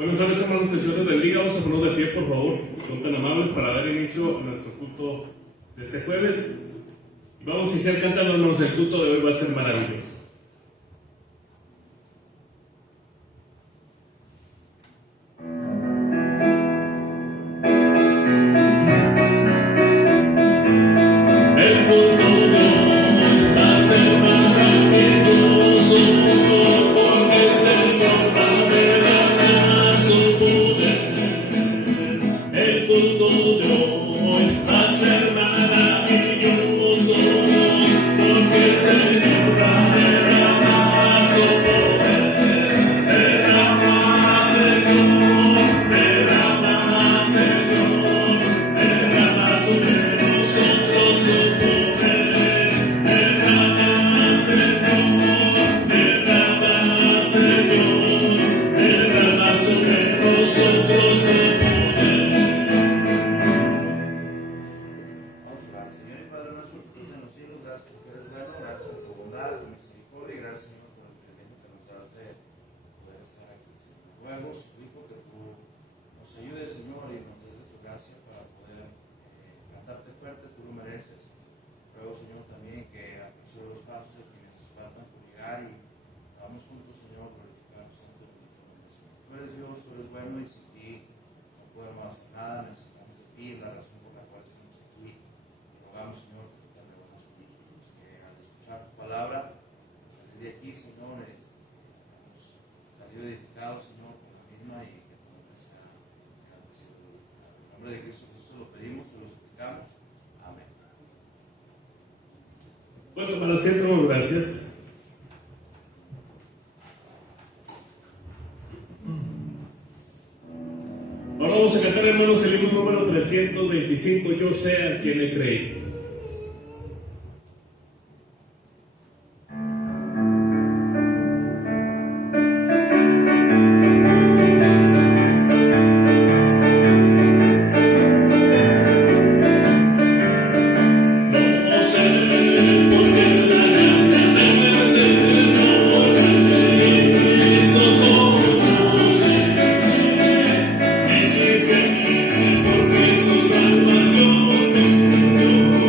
Buenas tardes, hermanos, que el Señor les bendiga. Vamos a ponernos de pie, por favor. Son tan amables para dar inicio a nuestro culto de este jueves. Y vamos a iniciar cantando, hermanos. El culto de hoy va a ser maravilloso. Bueno, para siempre, gracias. Ahora vamos a cantar, hermanos, el libro número 325, Yo sé a quien le creí. Porque su salvación me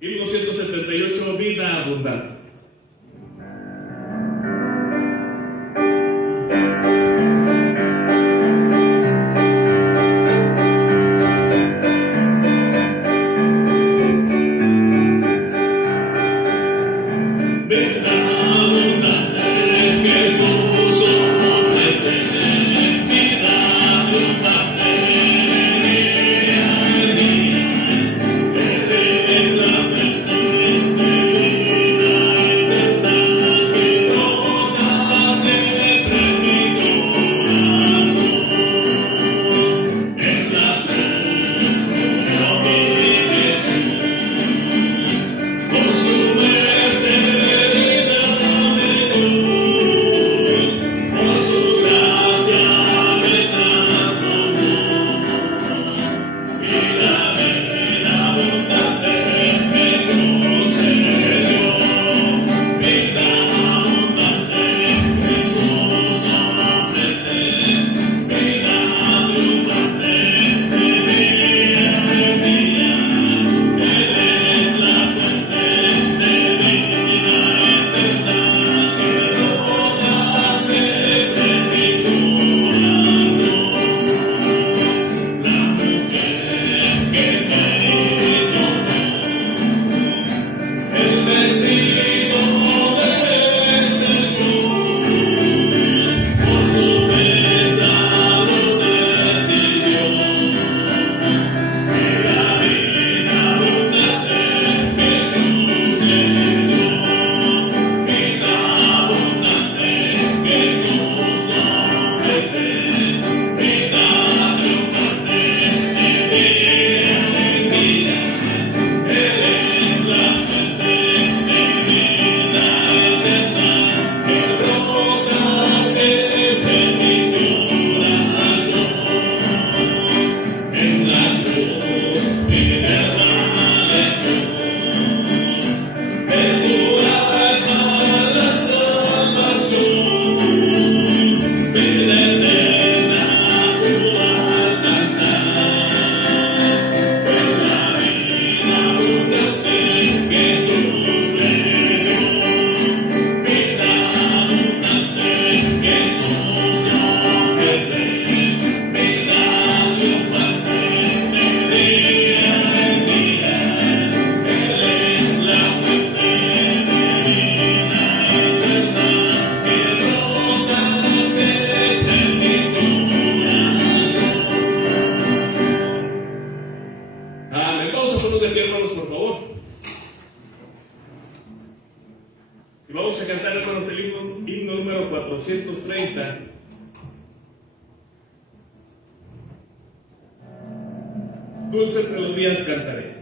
1278, vida abundante. Vamos a cantar, hermanos, el himno número 430. Dulces melodías cantaré.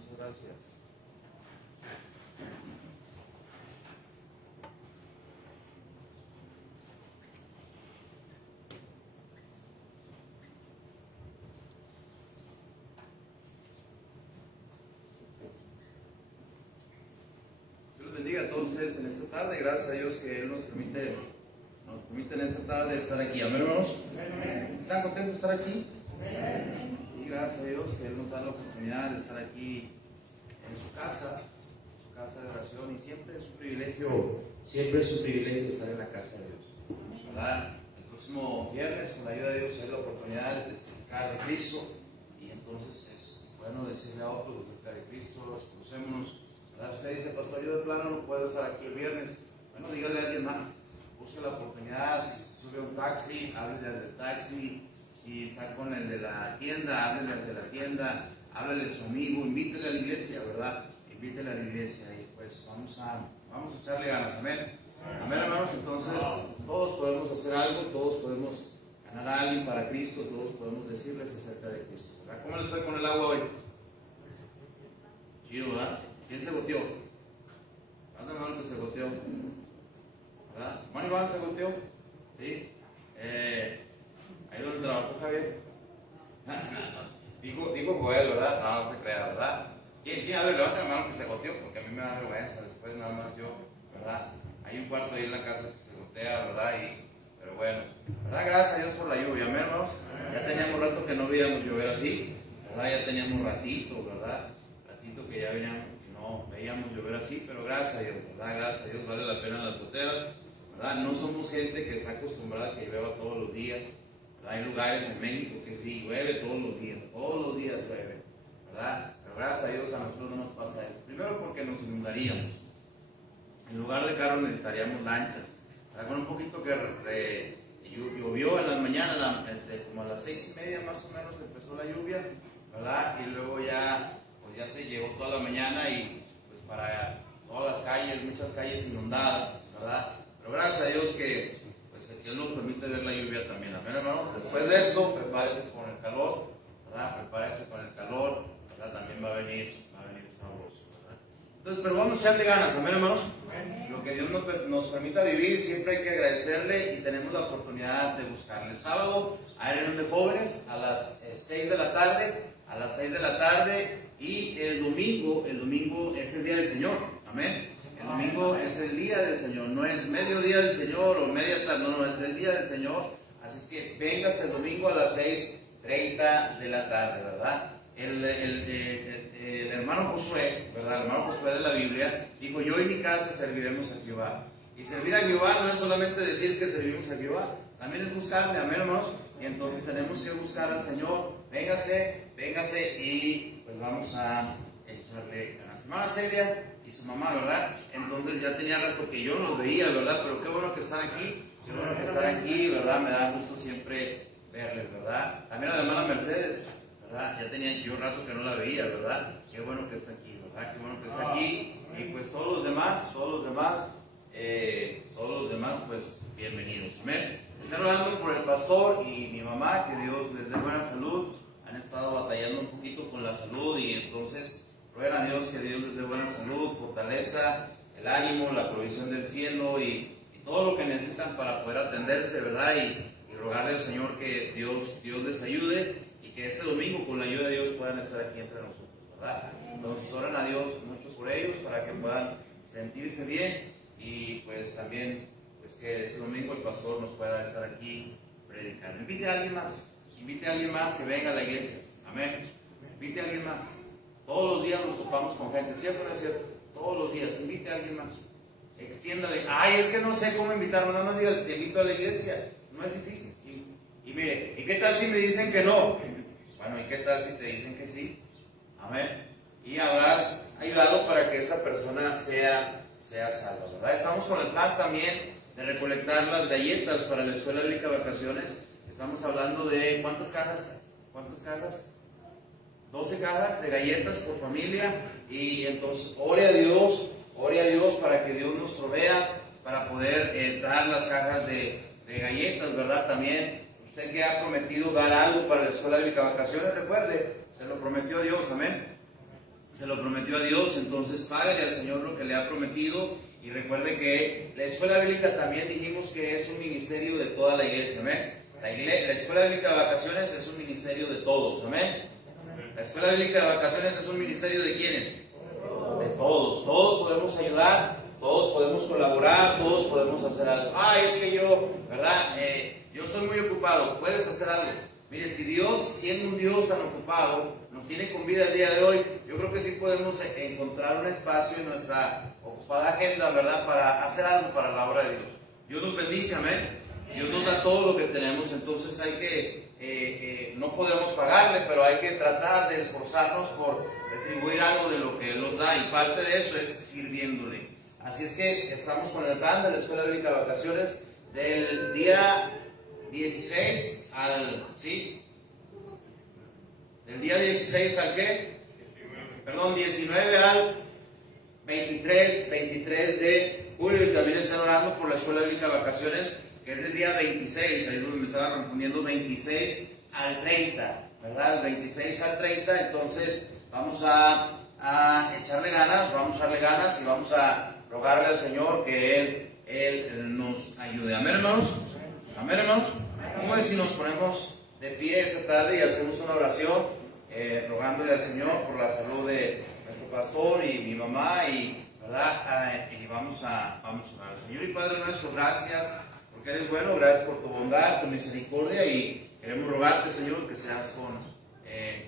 Muchas gracias. Dios los bendiga a todos ustedes en esta tarde. Gracias a Dios que Él nos permite en esta tarde estar aquí. Amén, hermanos. ¿Están contentos de estar aquí? Y gracias a Dios que Él nos da la oportunidad de estar aquí en su casa de oración, y siempre es un privilegio estar en la casa de Dios, ¿verdad? El próximo viernes, con la ayuda de Dios, hay la oportunidad de testificar de Cristo, y entonces es bueno decirle a otros acerca de Cristo, los conocemos, ¿verdad? Usted dice, pastor, yo de plano no puedo estar aquí el viernes. Bueno, dígale a alguien más, busque la oportunidad. Si se sube a un taxi, háblele al del taxi. Si está con el de la tienda, háblele al de la tienda, háblele a su amigo, invítele a la iglesia, ¿verdad? Invítele a la iglesia, y pues vamos a echarle ganas. Amén. Amén, hermanos. Entonces, todos podemos hacer algo, todos podemos ganar a alguien para Cristo, todos podemos decirles acerca de Cristo, ¿verdad? ¿Cómo les fue con el agua hoy? Chido, ¿verdad? ¿Quién se goteó? ¿Cuántos hermanos que se goteó? ¿Verdad? ¿Juan Iván se goteó? ¿Sí? Ahí donde trabajó Javier. Dijo Joel, ¿verdad? No se crea, ¿verdad? ¿Quién abre? Levanta la mano que se goteó, porque a mí me da vergüenza, después nada más yo, ¿verdad? Hay un cuarto ahí en la casa que se gotea, ¿verdad? Pero bueno, ¿verdad? Gracias a Dios por la lluvia, amén, hermanos. Ya teníamos rato que no veíamos llover así, ¿verdad? Ya teníamos ratito, ¿verdad? Ratito que ya veníamos, que no veíamos llover así, pero gracias a Dios, ¿verdad? Gracias a Dios, vale la pena las goteras, ¿verdad? No somos gente que está acostumbrada a que llueva todos los días, ¿verdad? Hay lugares en México que sí, llueve todos los días llueve, ¿verdad? Pero gracias a Dios a nosotros no nos pasa eso. Primero porque nos inundaríamos. En lugar de carros necesitaríamos lanchas. ¿Verdad? Con un poquito que llovió en las mañanas, como a las 6:30 más o menos empezó la lluvia, ¿verdad? Y luego ya se llevó toda la mañana, y pues para todas las calles, muchas calles inundadas, ¿verdad? Pero gracias a Dios que pues Dios nos permite ver la lluvia también. Amén, hermanos. Después de eso, prepárese con el calor, ¿verdad? Prepárese con el calor, ¿verdad? También va a venir sabroso, ¿verdad? Entonces, pero vamos a echarle ganas, amén, hermanos. Lo que Dios nos permita vivir, siempre hay que agradecerle, y tenemos la oportunidad de buscarle. El sábado hay reunión de jóvenes a las 6 de la tarde, y el domingo es el día del Señor, amén. El domingo es el día del Señor, no es mediodía del Señor o media tarde, no, es el día del Señor. Así es que véngase el domingo a las 6:30 de la tarde, ¿verdad? El hermano Josué, ¿verdad? El hermano Josué de la Biblia dijo: yo y mi casa serviremos a Jehová. Y servir a Jehová no es solamente decir que servimos a Jehová, también es buscarle, amén, hermanos. Y entonces tenemos que buscar al Señor. Véngase, y pues vamos a echarle ganas. Hermana Celia y su mamá, ¿verdad? Entonces ya tenía rato que yo no los veía, ¿verdad? Pero qué bueno que están aquí, ¿verdad? Me da gusto siempre verles, ¿verdad? También a la hermana Mercedes, ¿verdad? Ya tenía yo rato que no la veía, ¿verdad? Qué bueno que está aquí, ¿verdad? Qué bueno que está aquí. Y pues todos los demás, pues bienvenidos, amén. Están orando por el pastor y mi mamá, que Dios les dé buena salud. Han estado batallando un poquito con la salud, y entonces ruegan a Dios que Dios les dé buena salud, fortaleza, el ánimo, la provisión del cielo, y todo lo que necesitan para poder atenderse, ¿verdad? Y rogarle al Señor que Dios les ayude, y que este domingo, con la ayuda de Dios, puedan estar aquí entre nosotros, ¿verdad? Entonces oren a Dios mucho por ellos, para que puedan sentirse bien, y pues también pues que este domingo el pastor nos pueda estar aquí predicando. Invite a alguien más que venga a la iglesia, amén. Invite a alguien más. Todos los días nos topamos con gente, ¿cierto o no es cierto? Todos los días, invite a alguien más. Extiéndale. Ay, es que no sé cómo invitarlo, nada más diga: te invito a la iglesia. No es difícil. Y mire, ¿y qué tal si me dicen que no? Bueno, ¿y qué tal si te dicen que sí? Amén. Y habrás ayudado para que esa persona sea salva, ¿verdad? Estamos con el plan también de recolectar las galletas para la Escuela Bíblica Vacaciones. Estamos hablando de ¿cuántas cajas? 12 cajas de galletas por familia. Y entonces ore a Dios para que Dios nos provea para poder dar las cajas de galletas, ¿verdad? También usted que ha prometido dar algo para la Escuela Bíblica Vacaciones, recuerde, se lo prometió Dios, amén. se lo prometió a Dios, entonces págale al Señor lo que le ha prometido. Y recuerde que la escuela bíblica también dijimos que es un ministerio de toda la iglesia, amén. La escuela bíblica de vacaciones es un ministerio de todos, amén. La escuela bíblica de vacaciones es un ministerio de ¿quiénes? De todos. Todos podemos ayudar, todos podemos colaborar, todos podemos hacer algo. Es que yo, ¿verdad? Yo estoy muy ocupado. ¿Puedes hacer algo? Miren, si Dios, siendo un Dios tan ocupado, nos tiene con vida el día de hoy, yo creo que sí podemos encontrar un espacio en nuestra ocupada agenda, ¿verdad? Para hacer algo para la obra de Dios. Dios nos bendice, amén. Dios nos da todo lo que tenemos, entonces hay que, no podemos pagarle, pero hay que tratar de esforzarnos por retribuir algo de lo que Él nos da, y parte de eso es sirviéndole. Así es que estamos con el plan de la Escuela Bíblica de Vacaciones del día 16 al, ¿sí? Del día 16 al ¿qué? 19 al 23 de julio, y también están orando por la Escuela Bíblica de Vacaciones, que es el día 26, ahí donde me estaban respondiendo, 26 al 30, ¿verdad? El 26 al 30, entonces vamos a echarle ganas, y vamos a rogarle al Señor que Él nos ayude. Amén, hermanos. Amén, hermanos. ¿Cómo es si nos ponemos de pie esta tarde y hacemos una oración rogándole al Señor por la salud de nuestro pastor y mi mamá, y ¿verdad? Y vamos a orar. Señor y Padre nuestro, gracias porque eres bueno, gracias por tu bondad, tu misericordia, y queremos rogarte, Señor, que seas con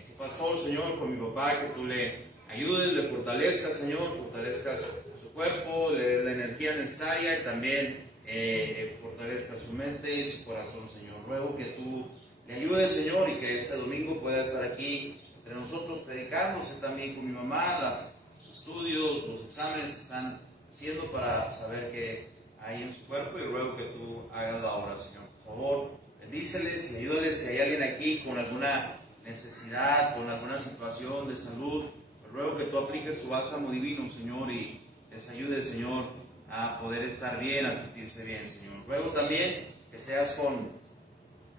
tu pastor, Señor, con mi papá, que tú le ayudes, le fortalezcas, Señor, fortalezcas su cuerpo, le des la energía necesaria, y también fortalezcas su mente y su corazón, Señor. Ruego que tú le ayudes, Señor, y que este domingo pueda estar aquí entre nosotros predicándose también con mi mamá, sus estudios, los exámenes que están haciendo para saber qué hay en su cuerpo, y ruego que tú hagas la obra, Señor. Por favor, bendíceles y ayúdales. Si hay alguien aquí con alguna necesidad, con alguna situación de salud, ruego que tú apliques tu bálsamo divino, Señor, y les ayudes, Señor, a poder estar bien, a sentirse bien, Señor. Ruego también que seas con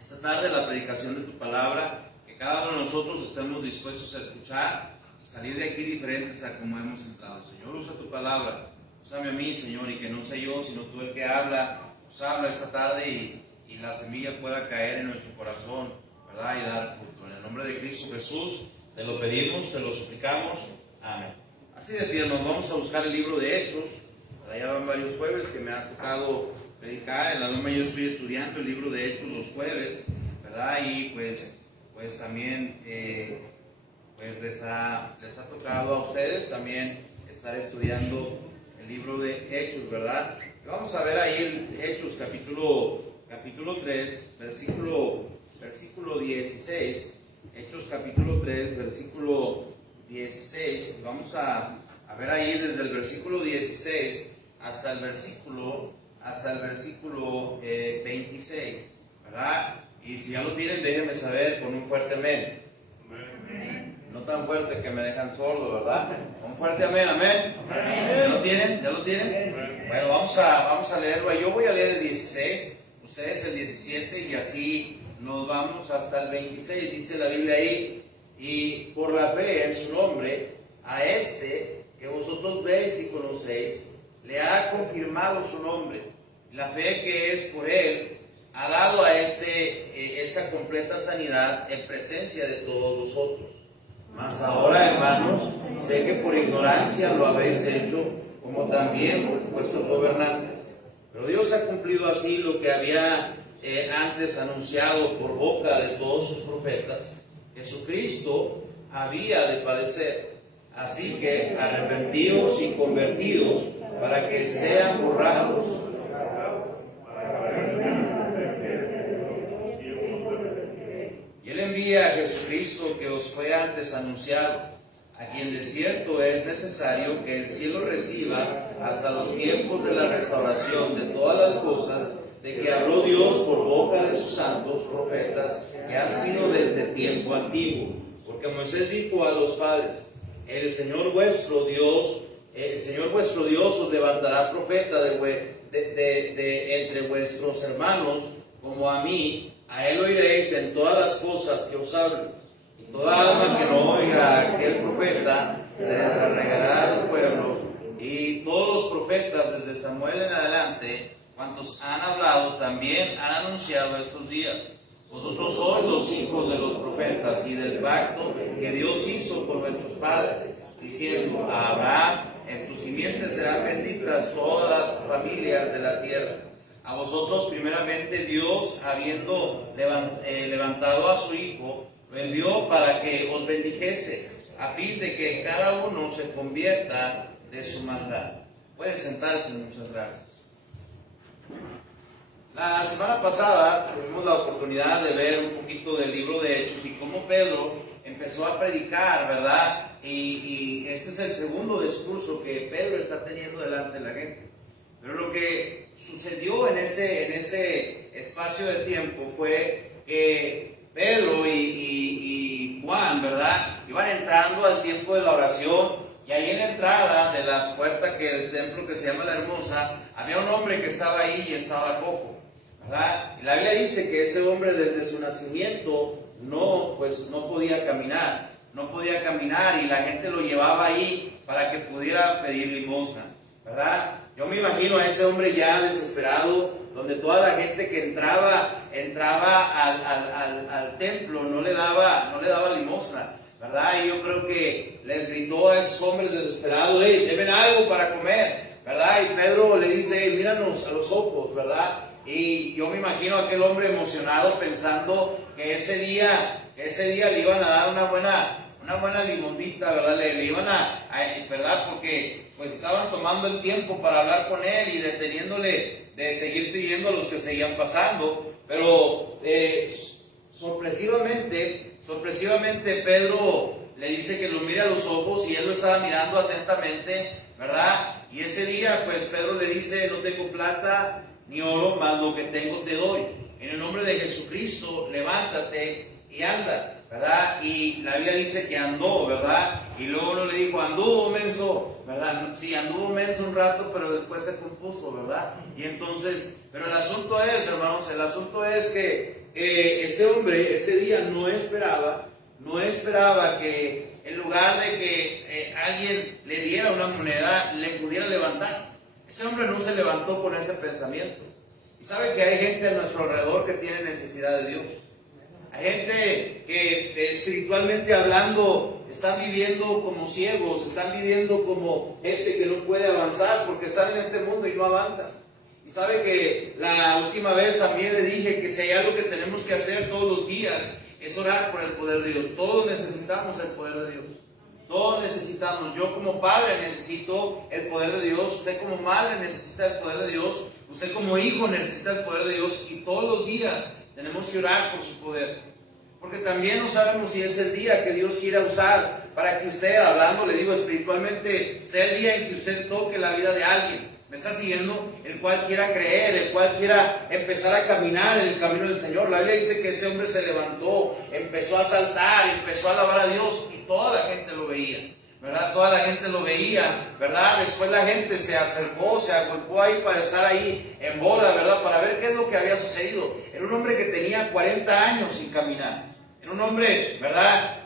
esta tarde la predicación de tu palabra, que cada uno de nosotros estemos dispuestos a escuchar y salir de aquí diferentes a como hemos entrado. Señor, usa tu palabra, úsame a mí, Señor, y que no sea yo, sino tú el que habla, nos habla esta tarde, y la semilla pueda caer en nuestro corazón, ¿verdad? Y dar fruto. En el nombre de Cristo Jesús te lo pedimos, te lo suplicamos. Amén. Así de pie, nos vamos a buscar el libro de Hechos. Ya van varios jueves que me ha tocado predicar. En la Loma yo estoy estudiando el libro de Hechos los jueves, ¿verdad? Y pues también pues les ha tocado a ustedes también estar estudiando el libro de Hechos, ¿verdad? Vamos a ver ahí el Hechos capítulo 3, versículo 16. Hechos capítulo 3, versículo 16. Vamos a ver ahí desde el versículo 16 hasta el versículo 26, ¿verdad? Y si ya lo tienen, déjenme saber con un fuerte amén. No tan fuerte que me dejan sordo, ¿verdad? Un fuerte amén, amén. ¿Ya lo tienen? ¿Ya lo tienen? Bueno, vamos a leerlo. Yo voy a leer el 16, ustedes el 17, y así nos vamos hasta el 26. Dice la Biblia ahí: y por la fe en su nombre, a este que vosotros veis y conocéis, le ha confirmado su nombre. La fe que es por él ha dado a esta completa sanidad en presencia de todos vosotros. Mas ahora, hermanos, sé que por ignorancia lo habéis hecho, como también vuestros gobernantes. Pero Dios ha cumplido así lo que había antes anunciado por boca de todos sus profetas. Jesucristo había de padecer. Así que arrepentidos y convertidos para que sean borrados. Y Él envía a Jesucristo, que os fue antes anunciado, a quien de cierto es necesario que el cielo reciba hasta los tiempos de la restauración de todas las cosas de que habló Dios por boca de sus santos profetas, que han sido desde tiempo antiguo. Porque Moisés dijo a los padres: el Señor vuestro Dios os levantará profeta de entre vuestros hermanos, como a mí. A él oiréis en todas las cosas que os hablo. Y toda alma que no oiga a aquel profeta será Samuel en adelante, cuantos han hablado también han anunciado estos días. Vosotros sois los hijos de los profetas y del pacto que Dios hizo con nuestros padres, diciendo a Abraham: en tus simientes serán benditas todas las familias de la tierra. A vosotros primeramente Dios, habiendo levantado a su Hijo, lo envió para que os bendijese, a fin de que cada uno se convierta de su maldad. Pueden sentarse, muchas gracias. La semana pasada tuvimos la oportunidad de ver un poquito del libro de Hechos y cómo Pedro empezó a predicar, ¿verdad? Y este es el segundo discurso que Pedro está teniendo delante de la gente. Pero lo que sucedió en ese espacio de tiempo fue que Pedro y Juan, ¿verdad?, iban entrando al tiempo de la oración, y ahí en la entrada de la puerta del templo que se llama La Hermosa, había un hombre que estaba ahí y estaba cojo, ¿verdad? Y la Biblia dice que ese hombre desde su nacimiento no podía caminar, y la gente lo llevaba ahí para que pudiera pedir limosna, ¿verdad? Yo me imagino a ese hombre ya desesperado, donde toda la gente que entraba al templo no le daba limosna, ¿verdad? Y yo creo que les gritó a esos hombres desesperados: ¡hey, deben algo para comer!, ¿verdad? Y Pedro le dice: hey, míranos a los ojos, ¿verdad? Y yo me imagino a aquel hombre emocionado pensando que ese día le iban a dar una buena limonita, ¿verdad? Le iban ¿verdad? Porque pues estaban tomando el tiempo para hablar con él y deteniéndole de seguir pidiendo a los que seguían pasando. Pero sorpresivamente Pedro le dice que lo mire a los ojos, y él lo estaba mirando atentamente, ¿verdad? Y ese día pues Pedro le dice: no tengo plata ni oro, mas lo que tengo te doy. En el nombre de Jesucristo, levántate y anda, ¿verdad? Y la Biblia dice que andó, ¿verdad? Y luego uno le dijo: anduvo menso, ¿verdad? Sí, anduvo menso un rato, pero después se compuso, ¿verdad? Y entonces, pero el asunto es, hermanos, que este hombre ese día no esperaba que en lugar de que alguien le diera una moneda, le pudiera levantar. Ese hombre no se levantó con ese pensamiento. Y sabe que hay gente a nuestro alrededor que tiene necesidad de Dios. Hay gente que espiritualmente hablando están viviendo como ciegos, están viviendo como gente que no puede avanzar porque están en este mundo y no avanzan. Y sabe que la última vez también le dije que si hay algo que tenemos que hacer todos los días es orar por el poder de Dios. Todos necesitamos el poder de Dios. Todos necesitamos. Yo como padre necesito el poder de Dios. Usted como madre necesita el poder de Dios. Usted como hijo necesita el poder de Dios. Y todos los días tenemos que orar por su poder. Porque también no sabemos si es el día que Dios quiera usar para que usted, hablando, le digo espiritualmente, sea el día en que usted toque la vida de alguien. ¿Me está siguiendo? El cual quiera creer, el cual quiera empezar a caminar en el camino del Señor. La Biblia dice que ese hombre se levantó, empezó a saltar, empezó a alabar a Dios, y toda la gente lo veía, ¿verdad? Toda la gente lo veía, ¿verdad? Después la gente se acercó, se agolpó ahí para estar ahí en bola, ¿verdad? Para ver qué es lo que había sucedido. Era un hombre que tenía 40 años sin caminar. Era un hombre, ¿verdad?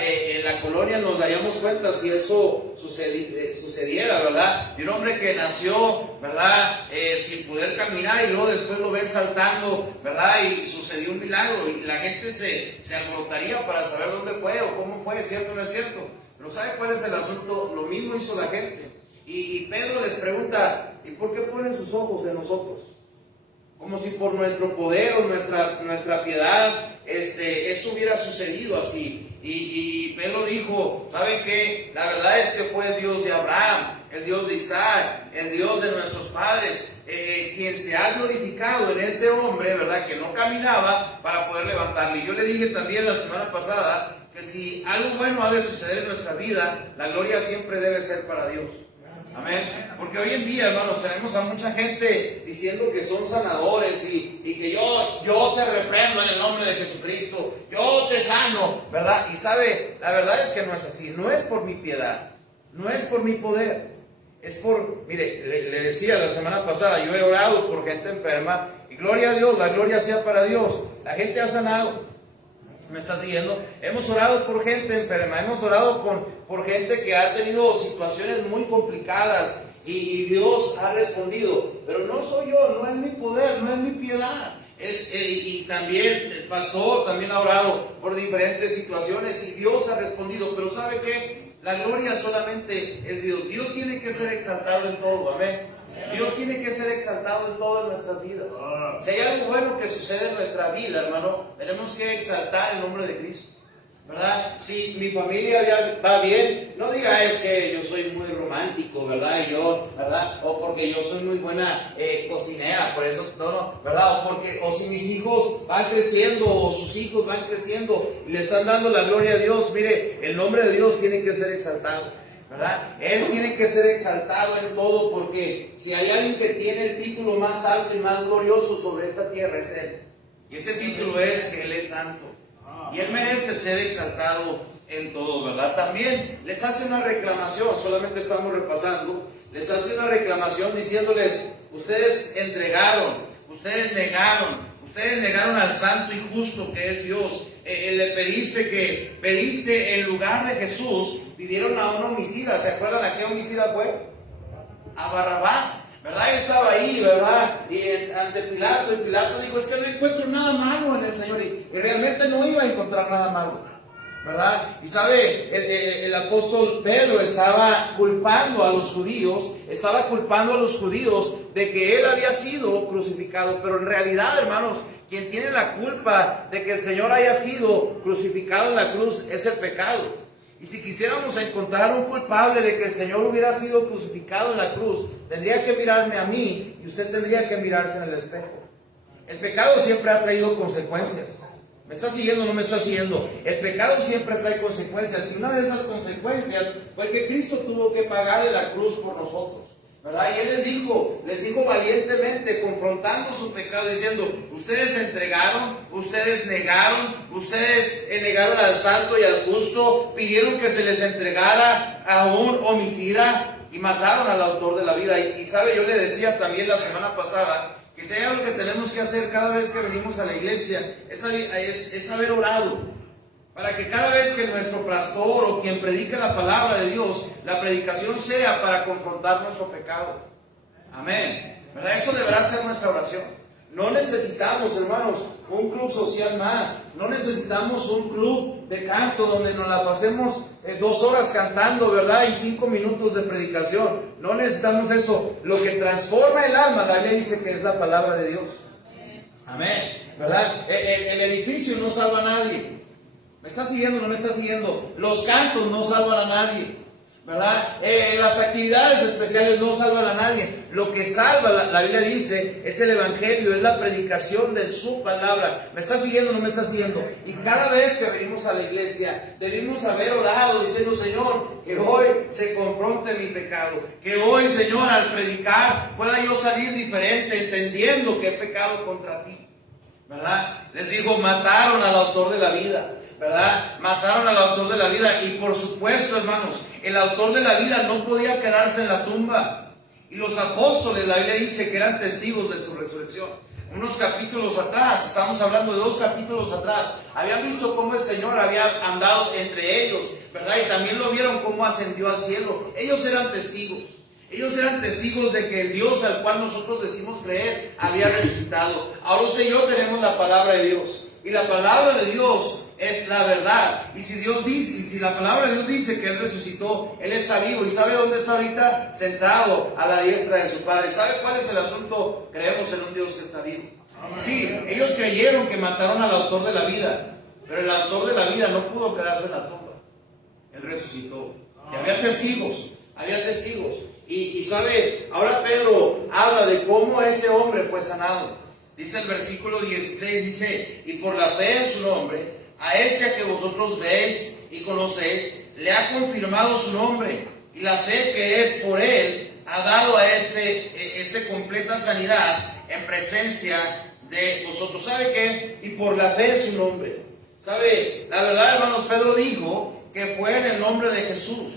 En la colonia nos daríamos cuenta si eso sucediera, ¿verdad? De un hombre que nació, ¿verdad? Sin poder caminar, y luego después lo ven saltando, ¿verdad? Y sucedió un milagro, y la gente se alborotaría para saber dónde fue o cómo fue, ¿es cierto o no es cierto? Pero ¿sabe cuál es el asunto? Lo mismo hizo la gente. Y Pedro les pregunta: ¿y por qué ponen sus ojos en nosotros? Como si por nuestro poder o nuestra piedad esto hubiera sucedido así. Y Pedro dijo: ¿saben qué? La verdad es que fue el Dios de Abraham, el Dios de Isaac, el Dios de nuestros padres, quien se ha glorificado en este hombre, ¿verdad? Que no caminaba, para poder levantarle. Y yo le dije también la semana pasada que si algo bueno ha de suceder en nuestra vida, la gloria siempre debe ser para Dios. Amén. Porque hoy en día, hermanos, tenemos a mucha gente diciendo que son sanadores y que yo te reprendo en el nombre de Jesucristo, yo te sano, ¿verdad? Y sabe, la verdad es que no es así. No es por mi piedad, no es por mi poder, es por, mire, le decía la semana pasada, yo he orado por gente enferma y gloria a Dios, la gloria sea para Dios. La gente ha sanado. ¿Me está siguiendo? Hemos orado por gente enferma, hemos orado por gente que ha tenido situaciones muy complicadas y Dios ha respondido. Pero no soy yo, no es mi poder, no es mi piedad. Y también el pastor también ha orado por diferentes situaciones y Dios ha respondido. Pero ¿sabe qué? La gloria solamente es Dios. Dios tiene que ser exaltado en todo, amén. Dios tiene que ser exaltado en todas nuestras vidas. Si hay algo bueno que sucede en nuestra vida, hermano, tenemos que exaltar el nombre de Cristo, ¿verdad? Si mi familia va bien, no diga es que yo soy muy romántico, ¿verdad? Y yo, ¿verdad? O porque yo soy muy buena cocinera, por eso, no, ¿verdad? O si mis hijos van creciendo, o sus hijos van creciendo y le están dando la gloria a Dios, mire, el nombre de Dios tiene que ser exaltado, ¿verdad? Él tiene que ser exaltado en todo, porque si hay alguien que tiene el título más alto y más glorioso sobre esta tierra es Él. Y ese título es que Él es santo. Y Él merece ser exaltado en todo, ¿verdad? También les hace una reclamación, solamente estamos repasando, les hace una reclamación diciéndoles, ustedes entregaron, ustedes negaron al santo y justo que es Dios. Le pediste en lugar de Jesús, pidieron a un homicida. ¿Se acuerdan a qué homicida fue? A Barrabás, ¿verdad? Él estaba ahí, ¿verdad? Y ante Pilato, y Pilato dijo, es que no encuentro nada malo en el Señor. Y realmente no iba a encontrar nada malo, ¿verdad? Y sabe, el apóstol Pedro estaba culpando a los judíos, de que él había sido crucificado, pero en realidad, hermanos, quien tiene la culpa de que el Señor haya sido crucificado en la cruz es el pecado. Y si quisiéramos encontrar un culpable de que el Señor hubiera sido crucificado en la cruz, tendría que mirarme a mí y usted tendría que mirarse en el espejo. El pecado siempre ha traído consecuencias. ¿Me está siguiendo o no me está siguiendo? El pecado siempre trae consecuencias, y una de esas consecuencias fue que Cristo tuvo que pagar en la cruz por nosotros, ¿verdad? Y Él les dijo valientemente, confrontando su pecado, diciendo, ustedes entregaron, ustedes negaron, ustedes negaron al santo y al justo, pidieron que se les entregara a un homicida y mataron al autor de la vida. Y sabe, yo le decía también la semana pasada, que si hay algo que tenemos que hacer cada vez que venimos a la iglesia, es haber orado, para que cada vez que nuestro pastor o quien predique la palabra de Dios, la predicación sea para confrontar nuestro pecado. Amén, ¿verdad? Eso deberá ser nuestra oración. No necesitamos, hermanos, un club social más. No necesitamos un club de canto donde nos la pasemos 2 horas cantando, ¿verdad? Y 5 minutos de predicación. No necesitamos eso. Lo que transforma el alma, la Biblia dice que es la palabra de Dios. Amén, ¿verdad? El edificio no salva a nadie. ¿Me está siguiendo o no me está siguiendo? Los cantos no salvan a nadie, ¿verdad? Las actividades especiales no salvan a nadie. Lo que salva, la Biblia dice, es el evangelio, es la predicación de su palabra. ¿Me está siguiendo o no me está siguiendo? Y cada vez que venimos a la iglesia, debemos haber orado diciendo, Señor, que hoy se confronte mi pecado, que hoy, Señor, al predicar pueda yo salir diferente, entendiendo que he pecado contra ti, ¿verdad? Les digo, mataron al autor de la vida, ¿verdad? Mataron al autor de la vida. Y por supuesto, hermanos, el autor de la vida no podía quedarse en la tumba. Y los apóstoles, la Biblia dice que eran testigos de su resurrección. Unos capítulos atrás, estamos hablando de 2 capítulos atrás, habían visto cómo el Señor había andado entre ellos, ¿verdad? Y también lo vieron cómo ascendió al cielo. Ellos eran testigos. Ellos eran testigos de que el Dios al cual nosotros decimos creer había resucitado. Ahora usted y yo tenemos la palabra de Dios. Y la palabra de Dios es la verdad. Y si Dios dice, y si la palabra de Dios dice que Él resucitó, Él está vivo. ¿Y sabe dónde está ahorita? Sentado a la diestra de su Padre. ¿Sabe cuál es el asunto? Creemos en un Dios que está vivo. Sí, ellos creyeron que mataron al autor de la vida, pero el autor de la vida no pudo quedarse en la tumba. Él resucitó. Y había testigos, Y sabe, ahora Pedro habla de cómo ese hombre fue sanado. Dice el versículo 16, dice, y por la fe en su nombre, a este a que vosotros veis y conocéis, le ha confirmado su nombre, y la fe que es por él ha dado a este completa sanidad en presencia de vosotros. ¿Sabe qué? Y por la fe en su nombre. ¿Sabe? La verdad, hermanos, Pedro dijo que fue en el nombre de Jesús,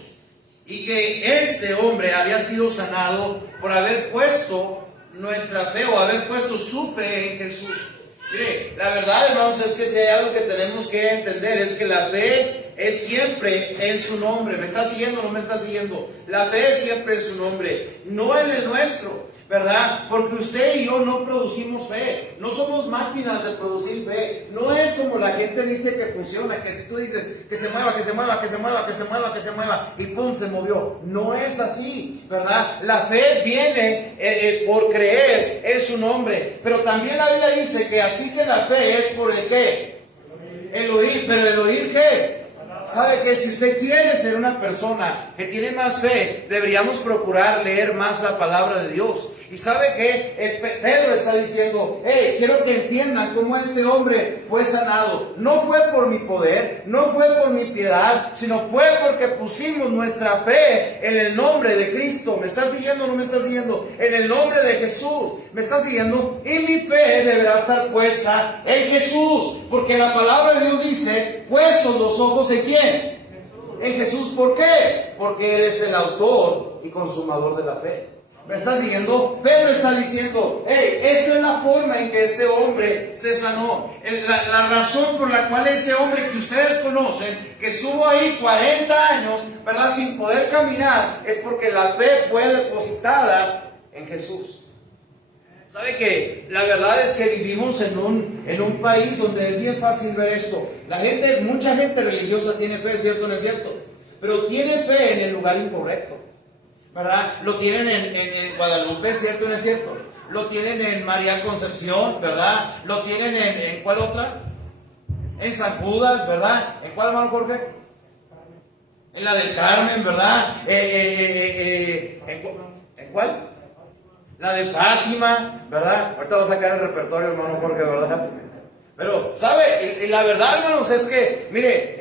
y que este hombre había sido sanado por haber puesto nuestra fe o haber puesto su fe en Jesús. Mire, la verdad, hermanos, es que si hay algo que tenemos que entender es que la fe es siempre en su nombre. ¿Me está siguiendo o no me está siguiendo? La fe es siempre en su nombre, no en el nuestro, ¿verdad? Porque usted y yo no producimos fe, no somos máquinas de producir fe. No es como la gente dice que funciona, que si tú dices que se mueva, que se mueva, que se mueva, que se mueva, que se mueva, y pum, se movió. No es así, ¿verdad? La fe viene por creer en su nombre. Pero también la Biblia dice que así que la fe es por el ¿qué? El oír. ¿Pero el oír qué? ¿Sabe que si usted quiere ser una persona que tiene más fe, deberíamos procurar leer más la palabra de Dios? Y sabe que Pedro está diciendo, hey, quiero que entiendan cómo este hombre fue sanado. No fue por mi poder, no fue por mi piedad, sino fue porque pusimos nuestra fe en el nombre de Cristo. ¿Me está siguiendo o no me está siguiendo? En el nombre de Jesús. ¿Me está siguiendo? Y mi fe deberá estar puesta en Jesús. Porque la palabra de Dios dice, puestos los ojos en ¿quién? En Jesús. ¿Por qué? Porque Él es el autor y consumador de la fe. ¿Me está siguiendo? Pedro está diciendo, hey, esta es la forma en que este hombre se sanó. La razón por la cual este hombre que ustedes conocen, que estuvo ahí 40 años, ¿verdad?, sin poder caminar, es porque la fe fue depositada en Jesús. ¿Sabe que la verdad es que vivimos en un país donde es bien fácil ver esto? Mucha gente religiosa tiene fe, ¿cierto o no es cierto? Pero tiene fe en el lugar incorrecto, ¿verdad? Lo tienen en Guadalupe, ¿cierto o no es cierto? Lo tienen en María Concepción, ¿verdad? Lo tienen en ¿cuál otra? En San Judas, ¿verdad? ¿En cuál, hermano Jorge? En la del Carmen, ¿verdad? ¿En cuál? La de Fátima, ¿verdad? Ahorita va a sacar el repertorio, hermano Jorge, ¿verdad? Pero, ¿sabe? La verdad, hermanos, es que, mire,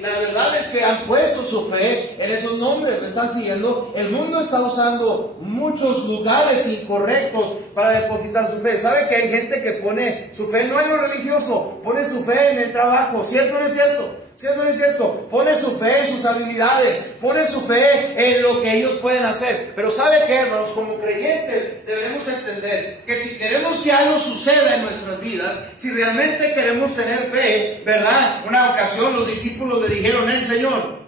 la verdad es que han puesto su fe en esos nombres. ¿Me están siguiendo? El mundo está usando muchos lugares incorrectos para depositar su fe. ¿Sabe que hay gente que pone su fe no en lo religioso, pone su fe en el trabajo? ¿Cierto o no es cierto? ¿Cierto o no es cierto? Pone su fe en sus habilidades, pone su fe en lo que ellos pueden hacer. Pero ¿sabe qué, hermanos? Como creyentes debemos entender que si queremos que algo suceda en nuestras vidas, si realmente queremos tener fe, ¿verdad? Una ocasión los discípulos le dijeron, Señor,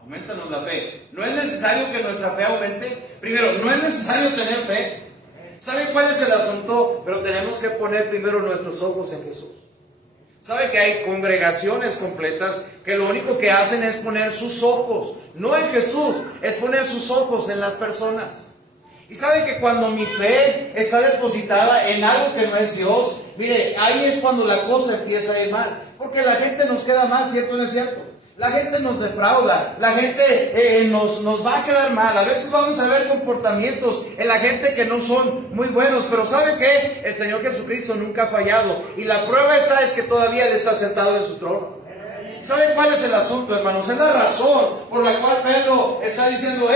aumentanos la fe. ¿No es necesario que nuestra fe aumente? Primero, no es necesario tener fe. ¿Saben cuál es el asunto? Pero tenemos que poner primero nuestros ojos en Jesús. ¿Sabe que hay congregaciones completas que lo único que hacen es poner sus ojos, no en Jesús, es poner sus ojos en las personas? Y sabe que cuando mi fe está depositada en algo que no es Dios, mire, ahí es cuando la cosa empieza a ir mal, porque la gente nos queda mal, ¿cierto o no es cierto? La gente nos defrauda, la gente nos va a quedar mal. A veces vamos a ver comportamientos en la gente que no son muy buenos, pero ¿sabe qué? El Señor Jesucristo nunca ha fallado, y la prueba es que todavía Él está sentado en su trono. ¿Saben cuál es el asunto, hermanos? Es la razón por la cual Pedro está diciendo,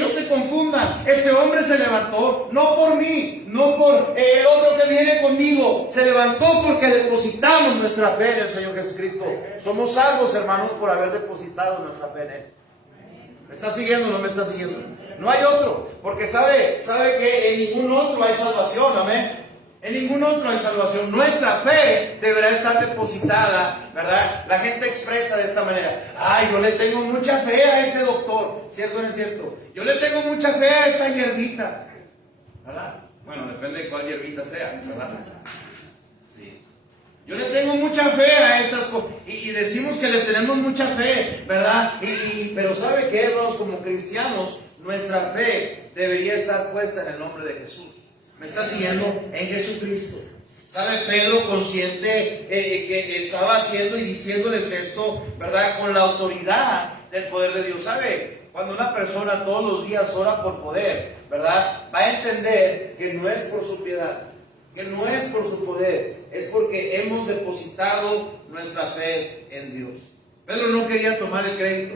no se confundan, este hombre se levantó no por mí, no por el otro que viene conmigo, se levantó porque depositamos nuestra fe en el Señor Jesucristo. Somos salvos, hermanos, por haber depositado nuestra fe en Él. ¿Me está siguiendo o no me está siguiendo? No hay otro, porque sabe que en ningún otro hay salvación, amén. En ningún otro hay salvación. Nuestra fe deberá estar depositada, ¿verdad? La gente expresa de esta manera, yo le tengo mucha fe a ese doctor, ¿cierto o no es cierto? Yo le tengo mucha fe a esta hierbita, ¿verdad? Bueno, depende de cuál hierbita sea, ¿verdad? Sí. Yo le tengo mucha fe a estas cosas, y decimos que le tenemos mucha fe, ¿verdad? Pero ¿sabe qué, hermanos? Como cristianos, nuestra fe debería estar puesta en el nombre de Jesús. ¿Me está siguiendo? En Jesucristo. ¿Sabe? Pedro, consciente que estaba haciendo y diciéndoles esto, ¿verdad?, con la autoridad del poder de Dios. ¿Sabe? Cuando una persona todos los días ora por poder, ¿verdad?, va a entender que no es por su piedad, que no es por su poder, es porque hemos depositado nuestra fe en Dios. Pedro no quería tomar el crédito.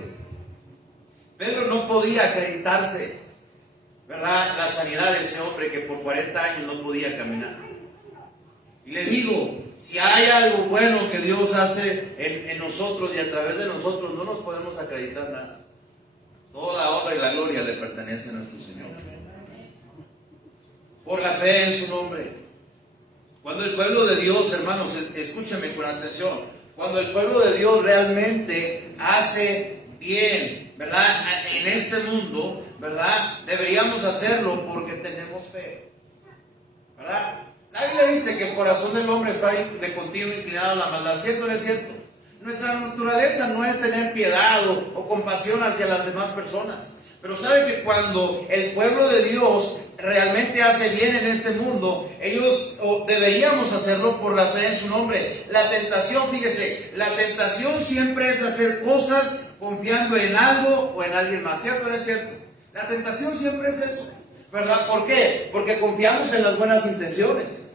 Pedro no podía acreditarse, ¿verdad?, la sanidad de ese hombre que por 40 años no podía caminar. Y le digo, si hay algo bueno que Dios hace en nosotros y a través de nosotros, no nos podemos acreditar nada. Toda la honra y la gloria le pertenece a nuestro Señor. Por la fe en su nombre. Cuando el pueblo de Dios, hermanos, escúchame con atención, cuando el pueblo de Dios realmente hace bien, ¿verdad? En este mundo, ¿verdad? Deberíamos hacerlo porque tenemos fe, ¿verdad? La Biblia dice que el corazón del hombre está de continuo inclinado a la maldad. ¿Cierto o no es cierto? Nuestra naturaleza no es tener piedad o compasión hacia las demás personas. Pero sabe que cuando el pueblo de Dios realmente hace bien en este mundo, ellos deberíamos hacerlo por la fe en su nombre. La tentación, fíjese, la tentación siempre es hacer cosas confiando en algo o en alguien más. ¿Cierto o no es cierto? La tentación siempre es eso, ¿verdad? ¿Por qué? Porque confiamos en las buenas intenciones,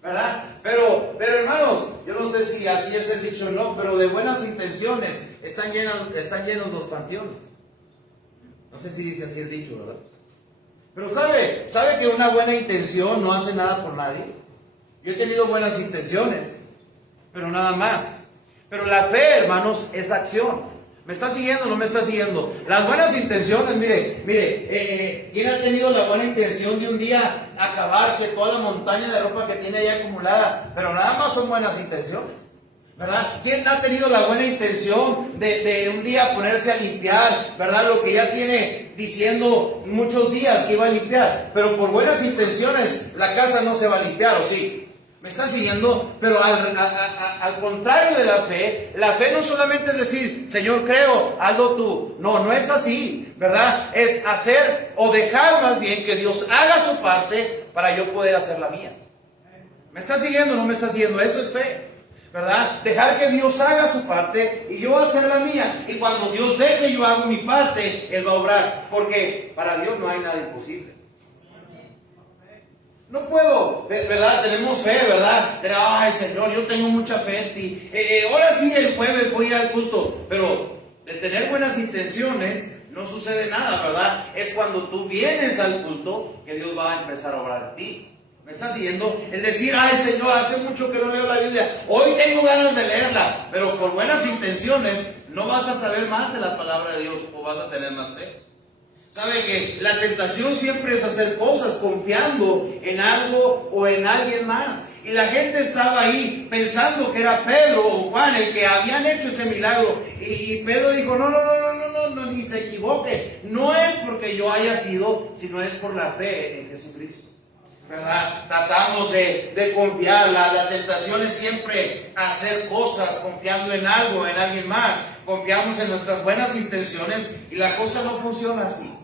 ¿verdad? Pero hermanos, yo no sé si así es el dicho o no, pero de buenas intenciones están llenos los panteones. No sé si dice así el dicho, ¿verdad? Pero ¿sabe que una buena intención no hace nada por nadie? Yo he tenido buenas intenciones, pero nada más. Pero la fe, hermanos, es acción. ¿Me está siguiendo o no me está siguiendo? Las buenas intenciones, mire, ¿quién ha tenido la buena intención de un día acabarse toda la montaña de ropa que tiene ahí acumulada? Pero nada más son buenas intenciones, ¿verdad? ¿Quién ha tenido la buena intención de un día ponerse a limpiar, ¿verdad? Lo que ya tiene diciendo muchos días que iba a limpiar, pero por buenas intenciones la casa no se va a limpiar, ¿o sí? ¿Me está siguiendo? Pero al contrario de la fe no solamente es decir, Señor, creo, hazlo tú. No es así, ¿verdad? Es hacer o dejar más bien que Dios haga su parte para yo poder hacer la mía. ¿Me está siguiendo o no me está siguiendo? Eso es fe, ¿verdad? Dejar que Dios haga su parte y yo hacer la mía. Y cuando Dios ve que yo hago mi parte, Él va a obrar. Porque para Dios no hay nada imposible. No puedo, ¿verdad? Tenemos fe, ¿verdad? Ay, Señor, yo tengo mucha fe en ti. Ahora sí, el jueves voy a ir al culto. Pero de tener buenas intenciones no sucede nada, ¿verdad? Es cuando tú vienes al culto que Dios va a empezar a obrar en ti. ¿Me está siguiendo? El decir, ay, Señor, hace mucho que no leo la Biblia. Hoy tengo ganas de leerla. Pero por buenas intenciones no vas a saber más de la palabra de Dios o vas a tener más fe. ¿Sabe que la tentación siempre es hacer cosas confiando en algo o en alguien más? Y la gente estaba ahí pensando que era Pedro o Juan el que habían hecho ese milagro. Y Pedro dijo, no, ni se equivoque. No es porque yo haya sido, sino es por la fe en Jesucristo, ¿verdad? Tratamos de confiar. La tentación es siempre hacer cosas confiando en algo, en alguien más. Confiamos en nuestras buenas intenciones y la cosa no funciona así,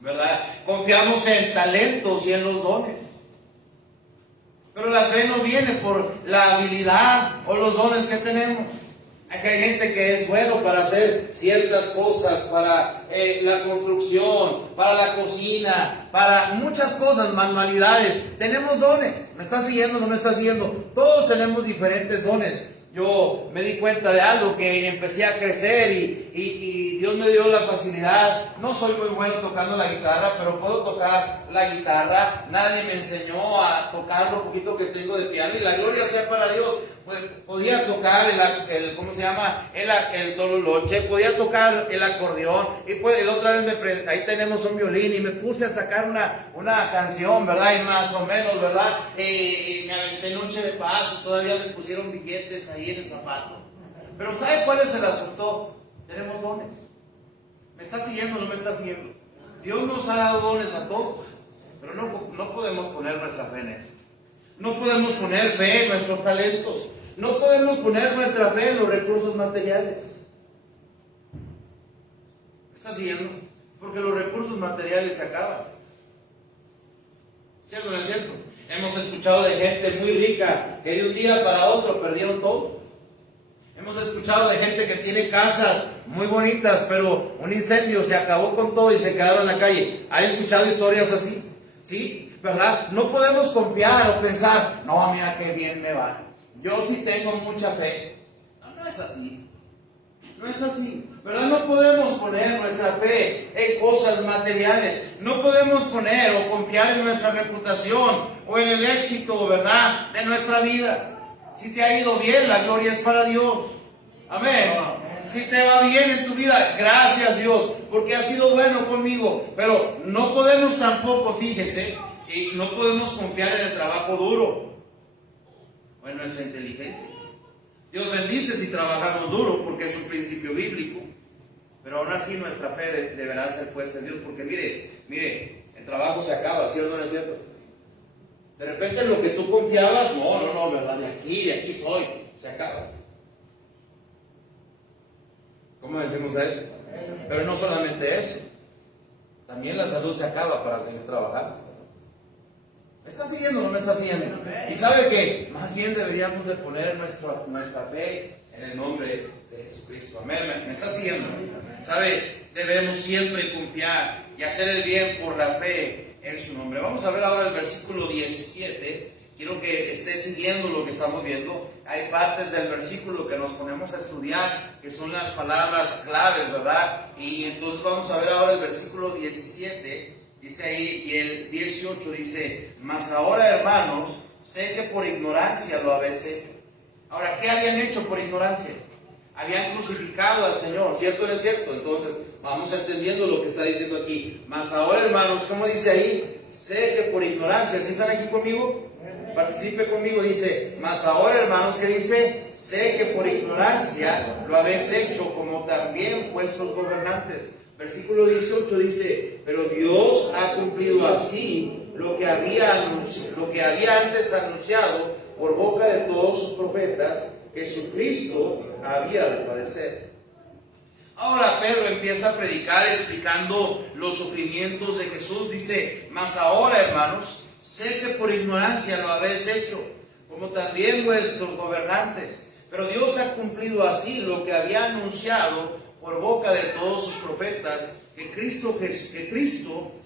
¿verdad? Confiamos en talentos y en los dones. Pero la fe no viene por la habilidad o los dones que tenemos. Aquí hay gente que es bueno para hacer ciertas cosas, para la construcción, para la cocina, para muchas cosas, manualidades. Tenemos dones. ¿Me está siguiendo o no me está siguiendo? Todos tenemos diferentes dones. Yo me di cuenta de algo, que empecé a crecer y Dios me dio la facilidad. No soy muy bueno tocando la guitarra, pero puedo tocar la guitarra. Nadie me enseñó a tocar lo poquito que tengo de piano y la gloria sea para Dios. Pues, podía tocar ¿cómo se llama? El tololoche, podía tocar el acordeón y pues la otra vez ahí tenemos un violín y me puse a sacar una canción, ¿verdad? Y más o menos, ¿verdad? Me aventé noche de paz y todavía me pusieron billetes ahí en el zapato. Pero ¿sabe cuál es el asunto? Tenemos dones. ¿Me está siguiendo o no me está siguiendo? Dios nos ha dado dones a todos, pero no podemos poner nuestra fe en eso. No podemos poner fe en nuestros talentos. No podemos poner nuestra fe en los recursos materiales. ¿Me está siguiendo? Porque los recursos materiales se acaban. ¿Cierto o no es cierto? Hemos escuchado de gente muy rica que de un día para otro perdieron todo. Hemos escuchado de gente que tiene casas muy bonitas, pero un incendio se acabó con todo y se quedaron en la calle. ¿Han escuchado historias así? ¿Sí? ¿Verdad? No podemos confiar o pensar, no, mira qué bien me va. Yo sí tengo mucha fe. No es así. No es así. ¿Verdad? No podemos poner nuestra fe en cosas materiales. No podemos poner o confiar en nuestra reputación o en el éxito, ¿verdad?, de nuestra vida. Si te ha ido bien, la gloria es para Dios. Amén. Si te va bien en tu vida, gracias Dios, porque has sido bueno conmigo. Pero no podemos tampoco, fíjese, Y no podemos confiar en el trabajo duro o en nuestra inteligencia. Dios bendice si trabajamos duro porque es un principio bíblico, pero aún así nuestra fe deberá ser puesta en Dios, porque mire, el trabajo se acaba, ¿sí o no es cierto? De repente en lo que tú confiabas, no, ¿verdad? De aquí soy, se acaba. ¿Cómo decimos eso? Pero no solamente eso, también la salud se acaba para seguir trabajando. ¿Me está siguiendo o no me está siguiendo? Y sabe que más bien deberíamos de poner nuestra fe en el nombre de Jesucristo. Amén. ¿Me está siguiendo? ¿Sabe? Debemos siempre confiar y hacer el bien por la fe en su nombre. Vamos a ver ahora el versículo 17. Quiero que esté siguiendo lo que estamos viendo. Hay partes del versículo que nos ponemos a estudiar, que son las palabras claves, ¿verdad? Y entonces vamos a ver ahora el versículo 17. Dice ahí, y el 18 dice: mas ahora, hermanos, sé que por ignorancia lo habéis hecho. Ahora, ¿qué habían hecho por ignorancia? Habían crucificado al Señor, ¿cierto o no es cierto? Entonces, vamos entendiendo lo que está diciendo aquí. Mas ahora, hermanos, ¿cómo dice ahí? Sé que por ignorancia, ¿sí están aquí conmigo? Participe conmigo, dice: mas ahora, hermanos, ¿qué dice? Sé que por ignorancia lo habéis hecho, como también vuestros gobernantes. Versículo 18 dice: pero Dios ha cumplido así lo que había antes anunciado por boca de todos sus profetas, que Jesucristo había de padecer. Ahora Pedro empieza a predicar explicando los sufrimientos de Jesús. Dice: mas ahora, hermanos, sé que por ignorancia lo habéis hecho, como también vuestros gobernantes. Pero Dios ha cumplido así lo que había anunciado por boca de todos sus profetas, que Cristo